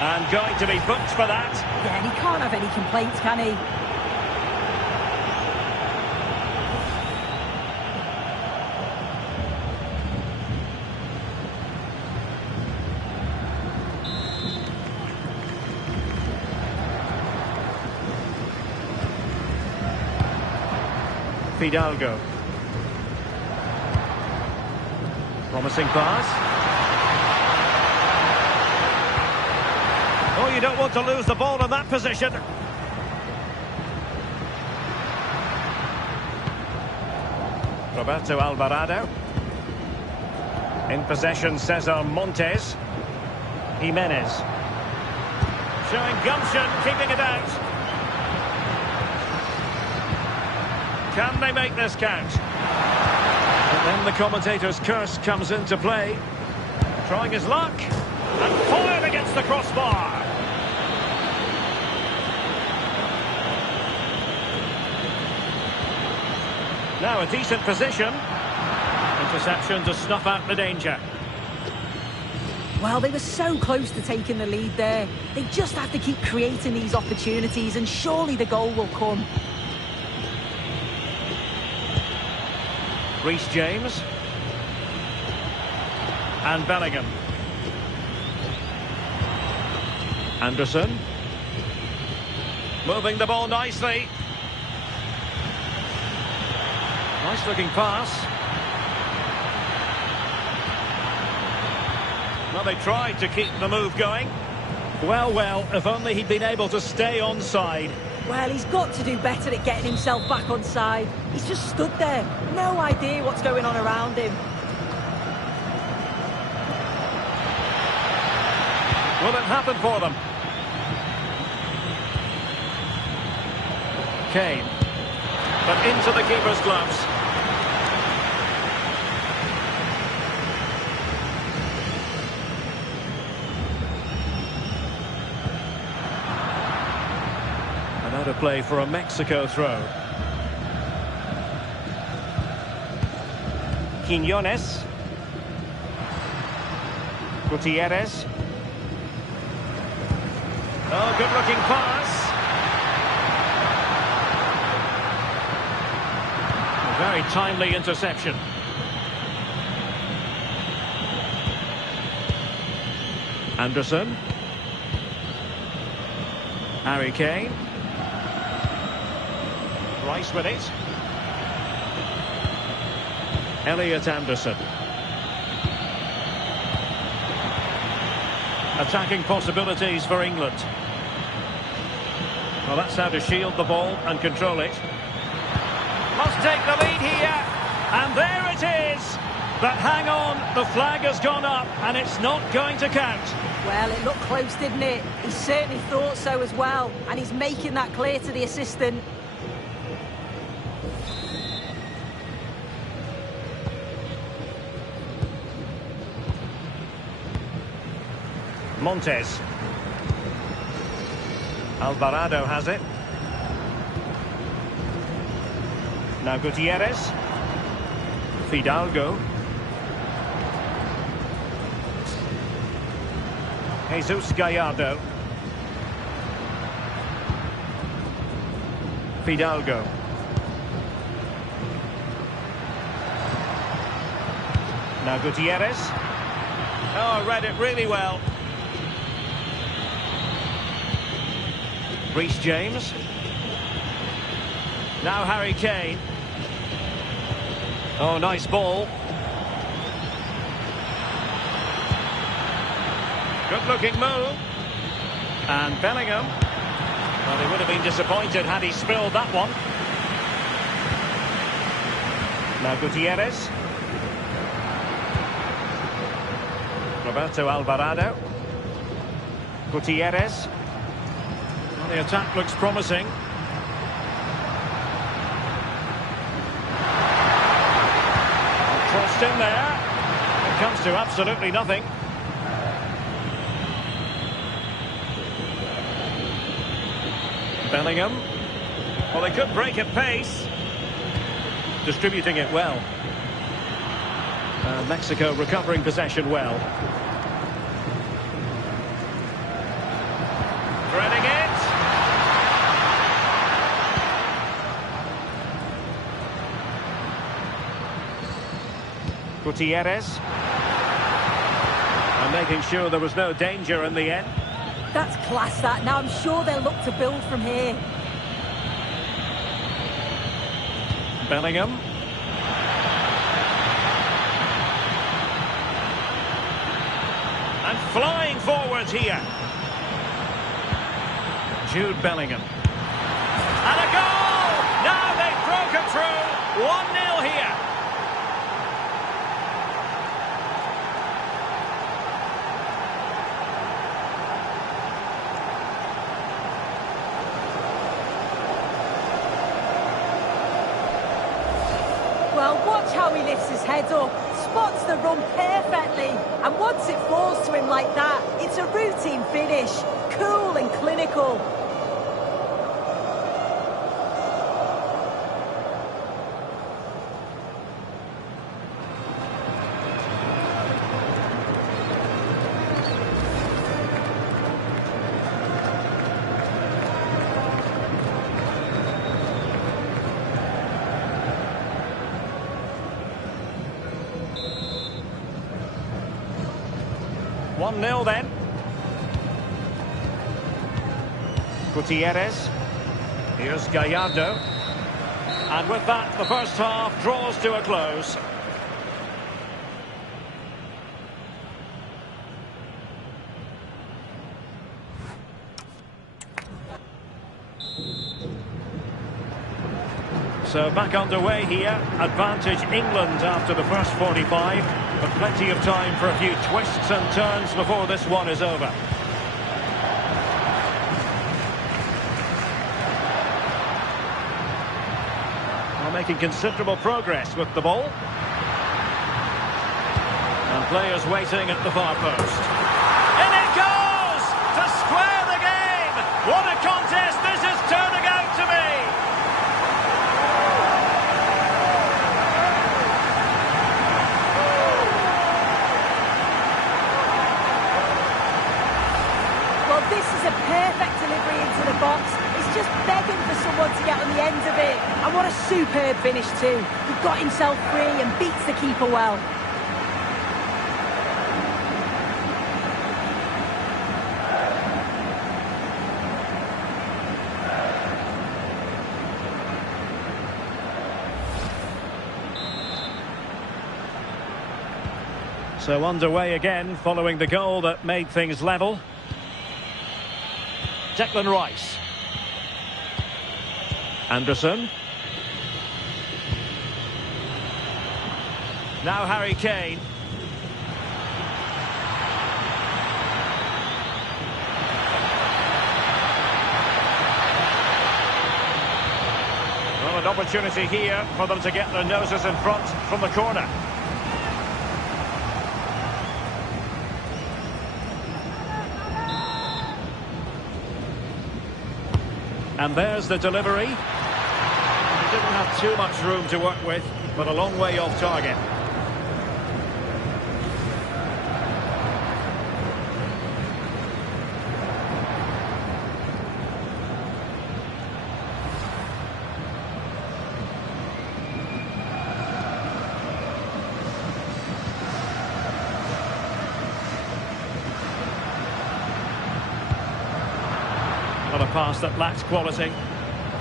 And going to be booked for that. Yeah, and he can't have any complaints, can he? Fidalgo. Promising pass. Oh, you don't want to lose the ball in that position. Roberto Alvarado. In possession, Cesar Montes. Jimenez. Showing gumption, keeping it out. Can they make this count? But then the commentator's curse comes into play. Trying his luck. And fired against the crossbar. Now a decent position. Interception to snuff out the danger. Well, they were so close to taking the lead there. They just have to keep creating these opportunities and surely the goal will come. Reece James. And Bellingham. Anderson. Moving the ball nicely. Nice looking pass. Well, they tried to keep the move going. Well, if only he'd been able to stay onside. Well, he's got to do better at getting himself back onside. He's just stood there. No idea what's going on around him. Will it happen for them? Kane. But into the keeper's gloves. And out of play for a Mexico throw. Quiñones. Gutierrez. Oh, good-looking pass. A very timely interception. Anderson. Harry Kane. Rice with it. Elliot Anderson. Attacking possibilities for England. Well, that's how to shield the ball and control it. Must take the lead here. And there it is. But hang on, the flag has gone up and it's not going to count. Well, it looked close, didn't it? He certainly thought so as well. And he's making that clear to the assistant. Montes. Alvarado has it. Now Gutierrez. Fidalgo. Jesus Gallardo. Fidalgo. Now Gutierrez. Oh, read it really well. Reece James. Now Harry Kane. Oh, nice ball. Good-looking move. And Bellingham. Well, he would have been disappointed had he spilled that one. Now Gutierrez. Roberto Alvarado. Gutierrez. The attack looks promising. Crossed in there. It comes to absolutely nothing. Bellingham. Well, they could break at pace. Distributing it well. Mexico recovering possession well. Threading it. Gutierrez. And making sure there was no danger in the end. That's class, that. Now I'm sure they'll look to build from here. Bellingham. And flying forwards here. Jude Bellingham. And a goal! Now they've broken through. 1-0 here. Well, watch how he lifts his head up, spots the run perfectly, and once it falls to him like that, it's a routine finish, cool and clinical. One 1-0 then. Gutierrez. Here's Gallardo. And with that, the first half draws to a close. So back underway here. Advantage England after the first 45. But plenty of time for a few twists and turns before this one is over. Well, making considerable progress with the ball. And players waiting at the far post. In it goes! To square the game! What a contest this is turning out to be! This is a perfect delivery into the box. It's just begging for someone to get on the end of it. And what a superb finish too. He got himself free and beats the keeper well. So underway again following the goal that made things level. Declan Rice. Anderson. Now Harry Kane. Well, an opportunity here for them to get their noses in front from the corner. And there's the delivery. He didn't have too much room to work with, but a long way off target. Not a pass that lacks quality.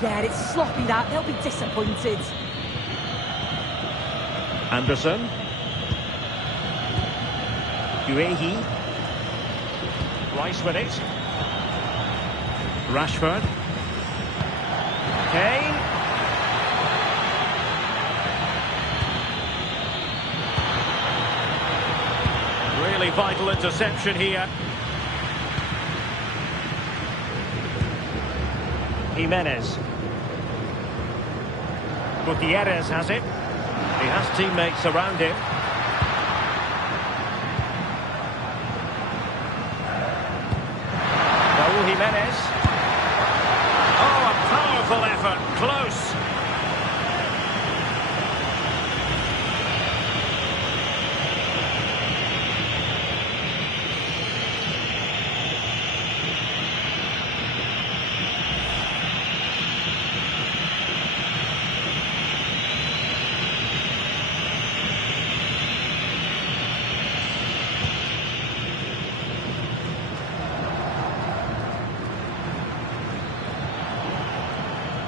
Yeah, it's sloppy that. They'll be disappointed. Anderson. Guehi. Rice with it. Rashford. Kane. Really vital interception here. Jimenez. Gutierrez has it. He has teammates around him. Raúl Jimenez. Oh, a powerful effort. Close.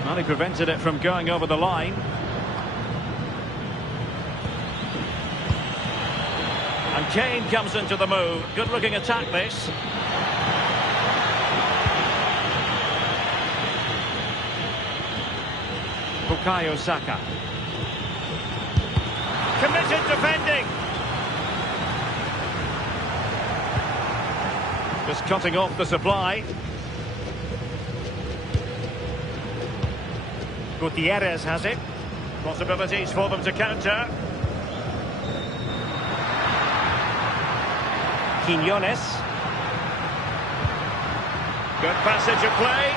Well, he prevented it from going over the line. And Kane comes into the move. Good-looking attack, this. Bukayo Saka. Committed defending. Just cutting off the supply. Gutierrez has it. Possibilities for them to counter. Quiñones. Good passage of play.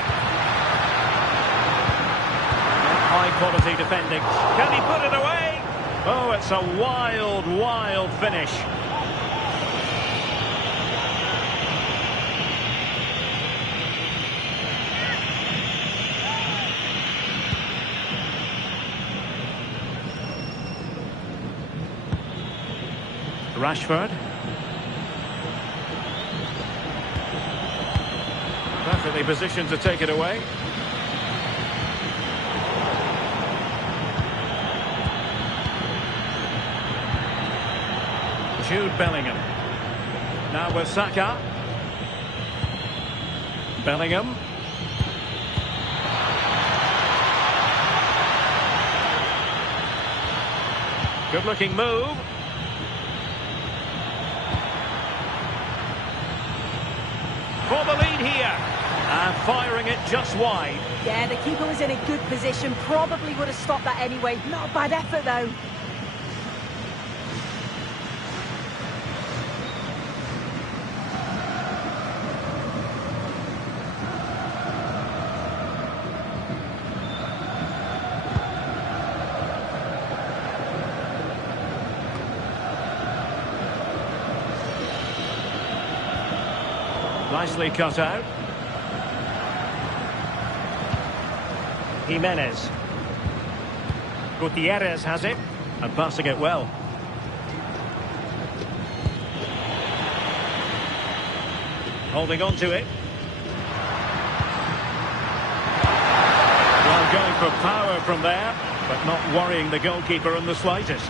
High quality defending. Can he put it away? Oh, it's a wild, wild finish. Rashford. Perfectly positioned to take it away. Jude Bellingham. Now with Saka. Bellingham. Good looking move. For the lead here. And firing it just wide. Yeah, the keeper was in a good position. Probably would have stopped that anyway. Not a bad effort, though. Nicely cut out. Jimenez. Gutierrez has it. And passing it well. Holding on to it. Well, going for power from there, but not worrying the goalkeeper in the slightest.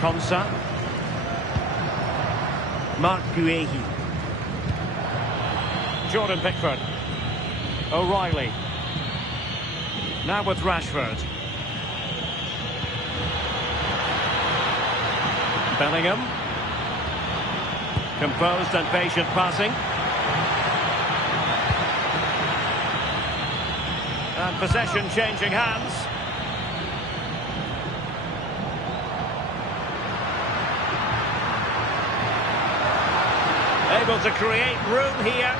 Konsa. Mark Guehi. Jordan Pickford. O'Reilly. Now with Rashford. Bellingham. Composed and patient passing. And possession changing hands. Able to create room here.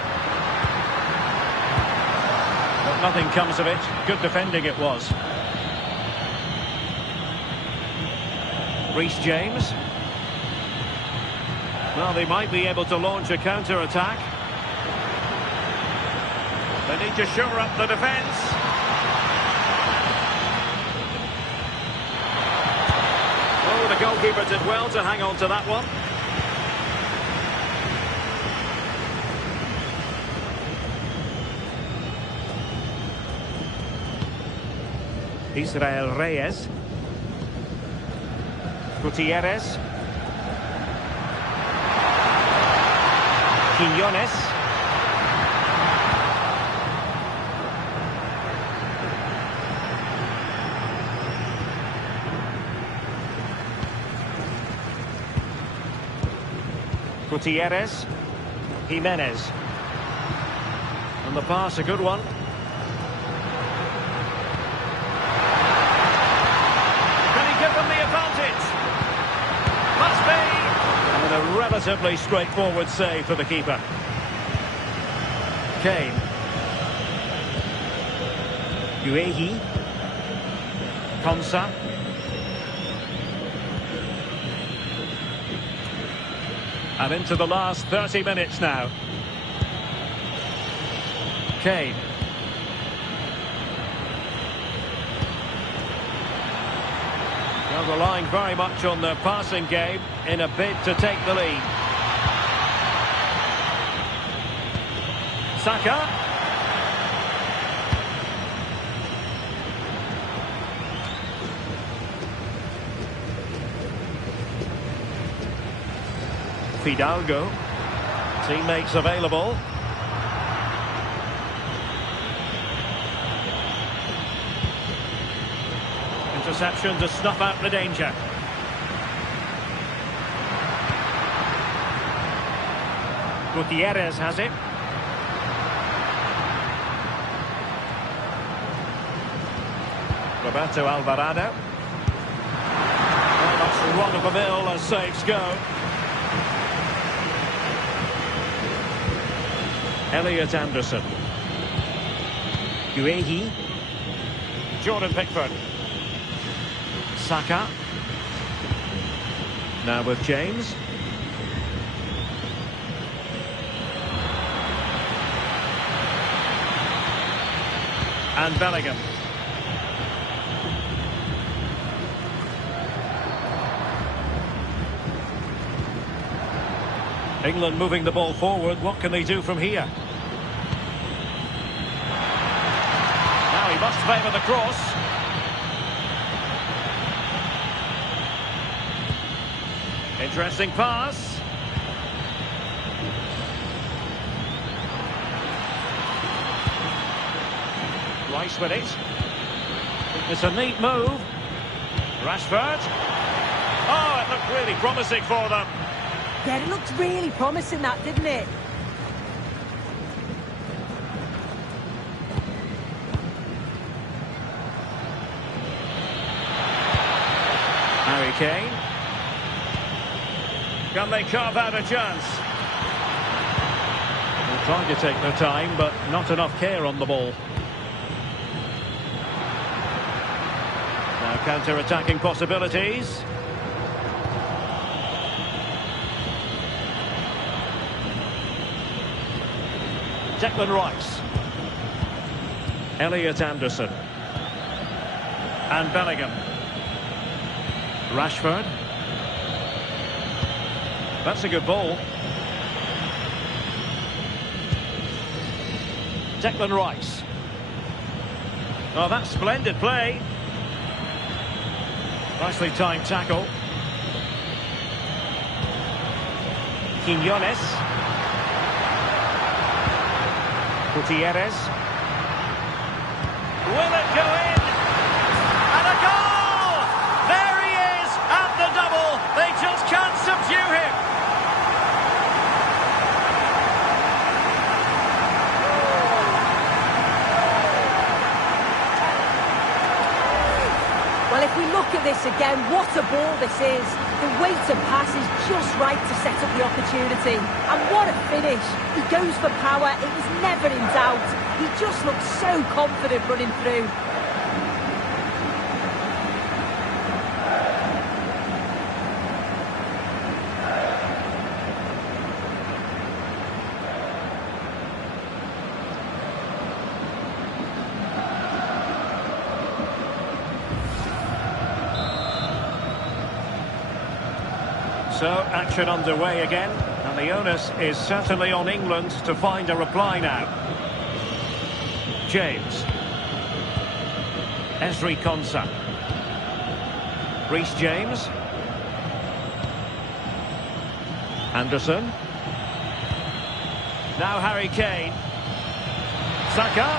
But nothing comes of it. Good defending it was. Reece James. Well, they might be able to launch a counter-attack. They need to shore up the defence. Oh, the goalkeeper did well to hang on to that one. Israel Reyes. Gutierrez. Quiñones. Gutierrez. Jimenez. And the pass, a good one. Can he give them the advantage? Must be. And a relatively straightforward save for the keeper. Kane. Guehi. Konsa. And into the last 30 minutes now. Kane. Well, relying very much on the passing game in a bid to take the lead. Saka. Fidalgo. Teammates available. Interception to snuff out the danger. Gutierrez has it. Roberto Alvarado. Well, that's run of the mill as saves go. Elliot Anderson. Guehi. Jordan Pickford. Saka. Now with James. And Bellingham. England moving the ball forward. What can they do from here? Now he must favour the cross. Interesting pass. Rice with it. It's a neat move. Rashford. Oh, it looked really promising for them. Yeah, it looked really promising, that, didn't it? Harry Kane. Can they carve out a chance? They're trying to take their time, but not enough care on the ball. Now counter-attacking possibilities. Declan Rice. Elliot Anderson. And Bellingham. Rashford. That's a good ball. Declan Rice. Oh, that's splendid play. Nicely timed tackle. Quiñones. Gutierrez. Will it go in? And a goal! There he is at the double. They just can't subdue him. Well, if we look at this again, what a ball this is. The weight of pass is just right to set up the opportunity. And what a finish. He goes for power. It was never in doubt. He just looked so confident running through. So, action underway again, and the onus is certainly on England to find a reply now. James. Ezri Konsa. Reece James. Anderson. Now Harry Kane. Saka.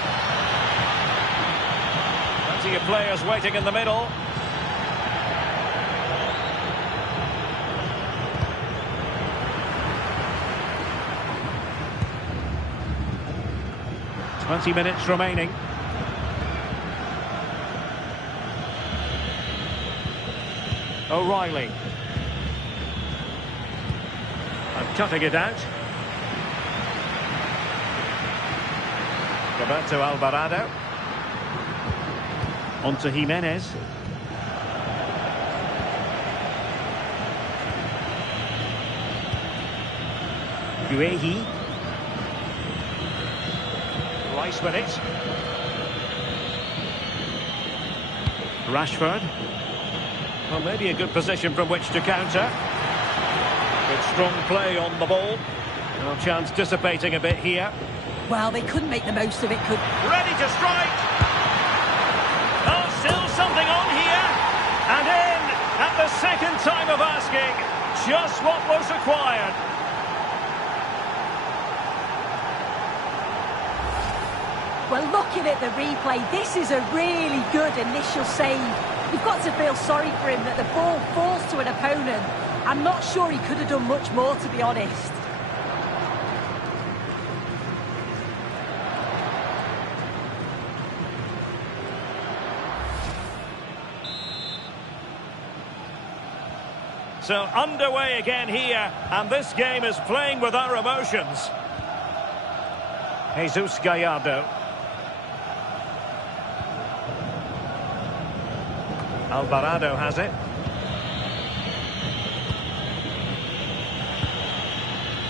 Plenty of players waiting in the middle. Twenty minutes remaining. O'Reilly. And cutting it out. Roberto Alvarado. On to Jimenez. Guehi. Rice with it. Rashford. Well, maybe a good position from which to counter. Good strong play on the ball. No chance dissipating a bit here. Well, they couldn't make the most of it, could... Ready to strike! Oh, still something on here! And in at the second time of asking. Just what was required. Well, looking at the replay, this is a really good initial save. You've got to feel sorry for him that the ball falls to an opponent. I'm not sure he could have done much more, to be honest. So underway again here, and this game is playing with our emotions. Jesus Gallardo. Alvarado has it.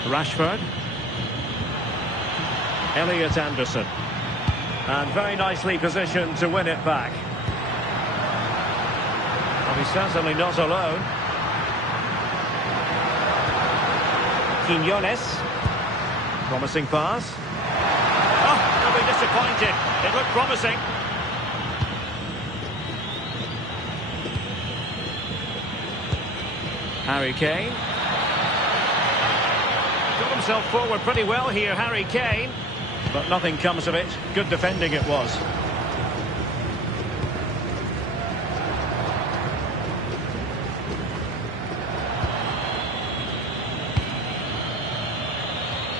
Rashford. Elliot Anderson. And very nicely positioned to win it back. Well, he's certainly not alone. Quinones. Promising pass. Oh, they'll be disappointed. It looked promising. Harry Kane. Got himself forward pretty well here, Harry Kane. But nothing comes of it. Good defending it was.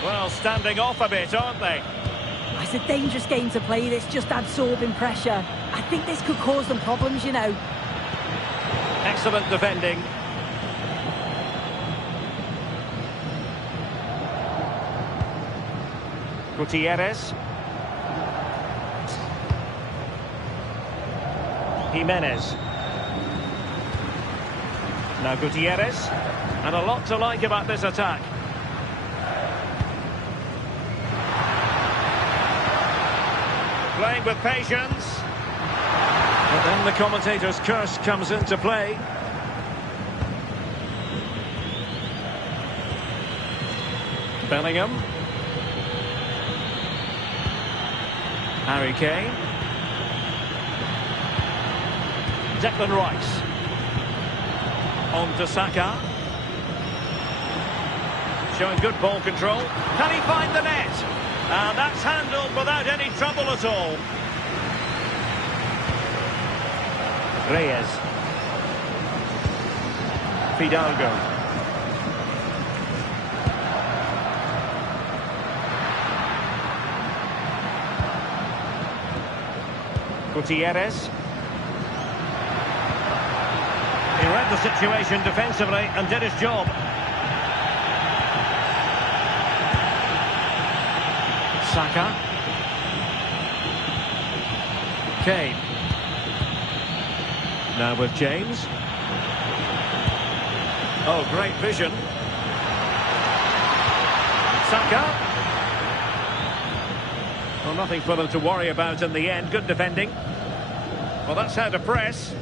Well, standing off a bit, aren't they? It's a dangerous game to play, this, just absorbing pressure. I think this could cause them problems, you know. Excellent defending. Gutierrez. Jimenez. Now Gutierrez. And a lot to like about this attack. Playing with patience. But then the commentator's curse comes into play. Bellingham. Harry Kane. Declan Rice. On to Saka. Showing good ball control. Can he find the net? And that's handled without any trouble at all. Reyes. Fidalgo. Gutierrez. He read the situation defensively and did his job. Saka. Kane. Now with James. Oh, great vision. Saka. Well, nothing for them to worry about in the end. Good defending. Well, that's how to press.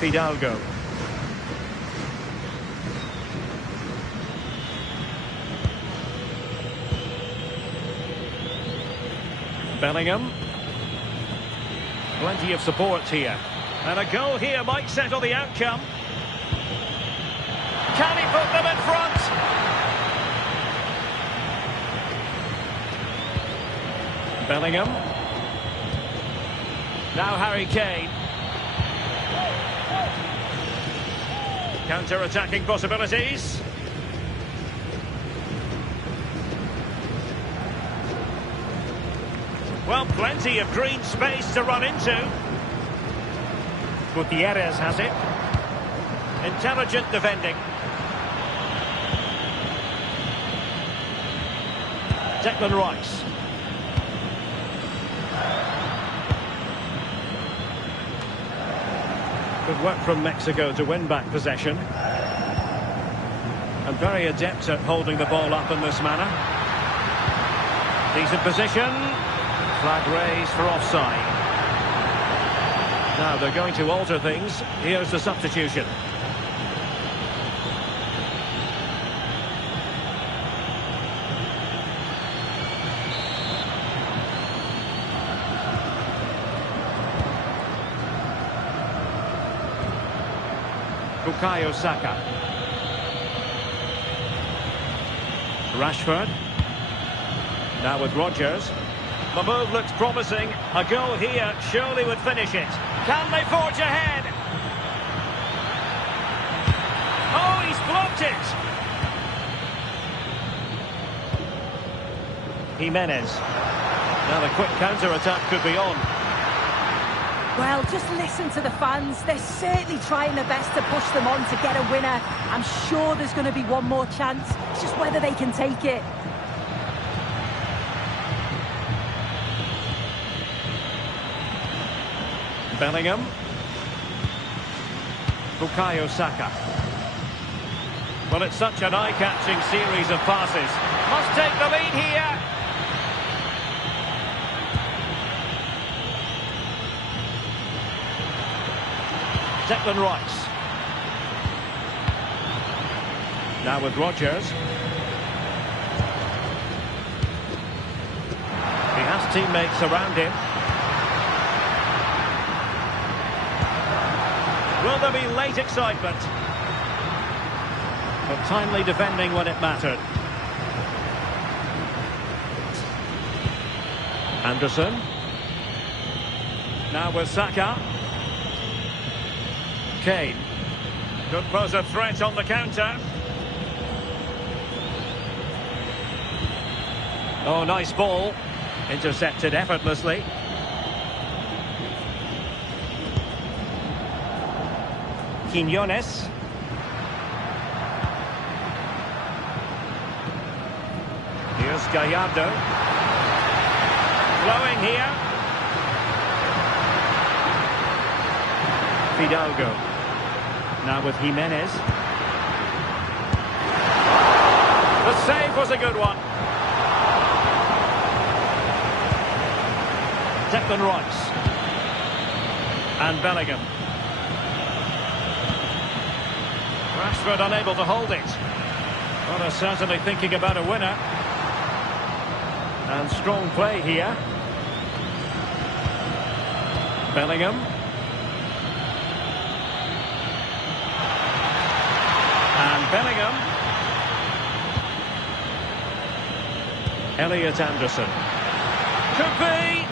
Fidalgo. Bellingham. Plenty of support here. And a goal here might settle the outcome. Can he put them in front? Bellingham. Now Harry Kane. Counter-attacking possibilities. Well, plenty of green space to run into. Gutierrez has it. Intelligent defending. Declan Rice. Good work from Mexico to win back possession. And very adept at holding the ball up in this manner. Decent position. Flag raised for offside. Now they're going to alter things. Here's the substitution. Bukayo Saka. Rashford. Now with Rodgers. The move looks promising. A goal here surely would finish it. Can they forge ahead? Oh, he's blocked it. Jimenez. Now the quick counter-attack could be on. Well, just listen to the fans. They're certainly trying their best to push them on to get a winner. I'm sure there's going to be one more chance. It's just whether they can take it. Bellingham. Bukayo Saka. Well, it's such an eye-catching series of passes. Must take the lead here. Declan Rice. Now with Rodgers. He has teammates around him. Will there be late excitement? But timely defending when it mattered. Anderson. Now with Saka. Kane. Could pose a threat on the counter. Oh, nice ball. Intercepted effortlessly. Quiñones. Here's Gallardo. Flowing here. Fidalgo. Now with Jimenez. The save was a good one. Declan Rice. And Bellingham. Rashford unable to hold it. Well, they're certainly thinking about a winner. And strong play here. Bellingham. And Bellingham. Elliot Anderson. Could be.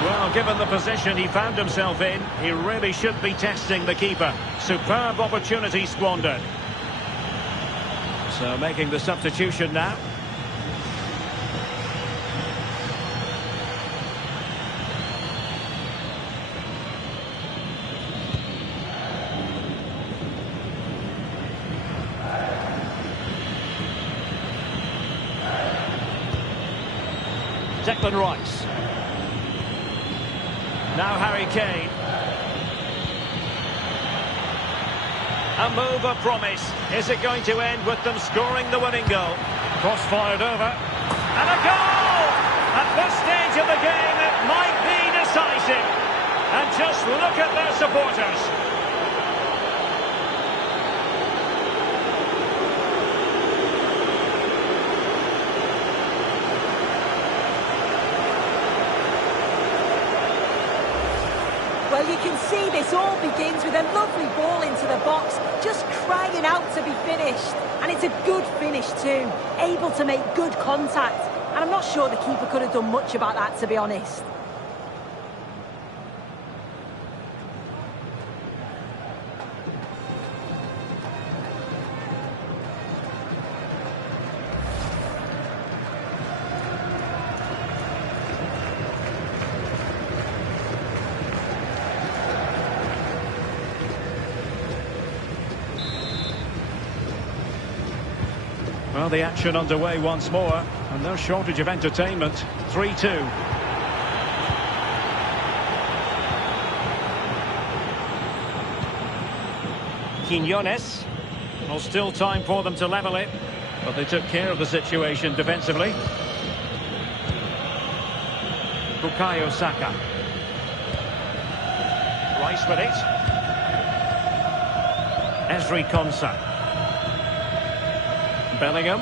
Well, given the position he found himself in, he really should be testing the keeper. Superb opportunity squandered. So making the substitution now. Declan Rice. Now Harry Kane. A move of promise. Is it going to end with them scoring the winning goal? Cross fired over. And a goal! At this stage of the game, it might be decisive. And just look at their supporters. Well, you can see this all begins with a lovely ball into the box, just crying out to be finished. And it's a good finish too, able to make good contact. And I'm not sure the keeper could have done much about that, to be honest. Well, the action underway once more, and no shortage of entertainment. 3-2. Quiñones. Well, still time for them to level it, but they took care of the situation defensively. Bukayo Saka. Rice with it. Ezri Konsa. Bellingham.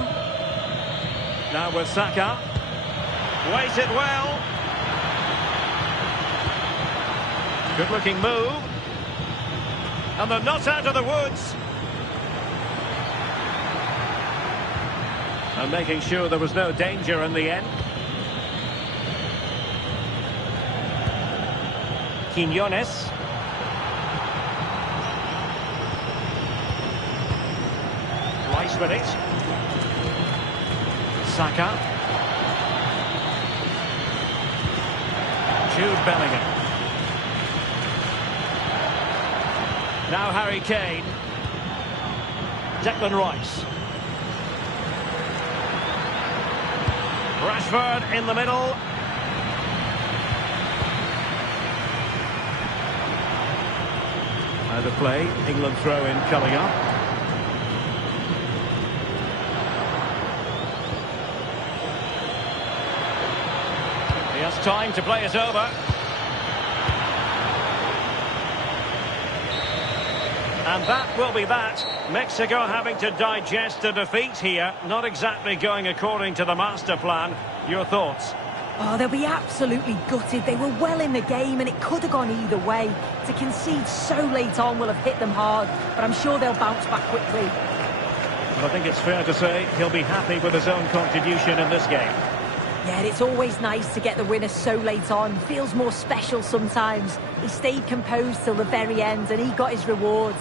Now with Saka. Waited well. Good looking move. And they're not out of the woods. And making sure there was no danger in the end. Quiñones. Rice with it. Saka. Jude Bellingham. Now Harry Kane. Declan Rice. Rashford in the middle. Now the play. England throw-in coming up. He has time to play it over. And that will be that. Mexico having to digest a defeat here. Not exactly going according to the master plan. Your thoughts? Oh, they'll be absolutely gutted. They were well in the game and it could have gone either way. To concede so late on will have hit them hard, but I'm sure they'll bounce back quickly. But I think it's fair to say he'll be happy with his own contribution in this game. Yeah, it's always nice to get the winner so late on. Feels more special sometimes. He stayed composed till the very end and he got his rewards.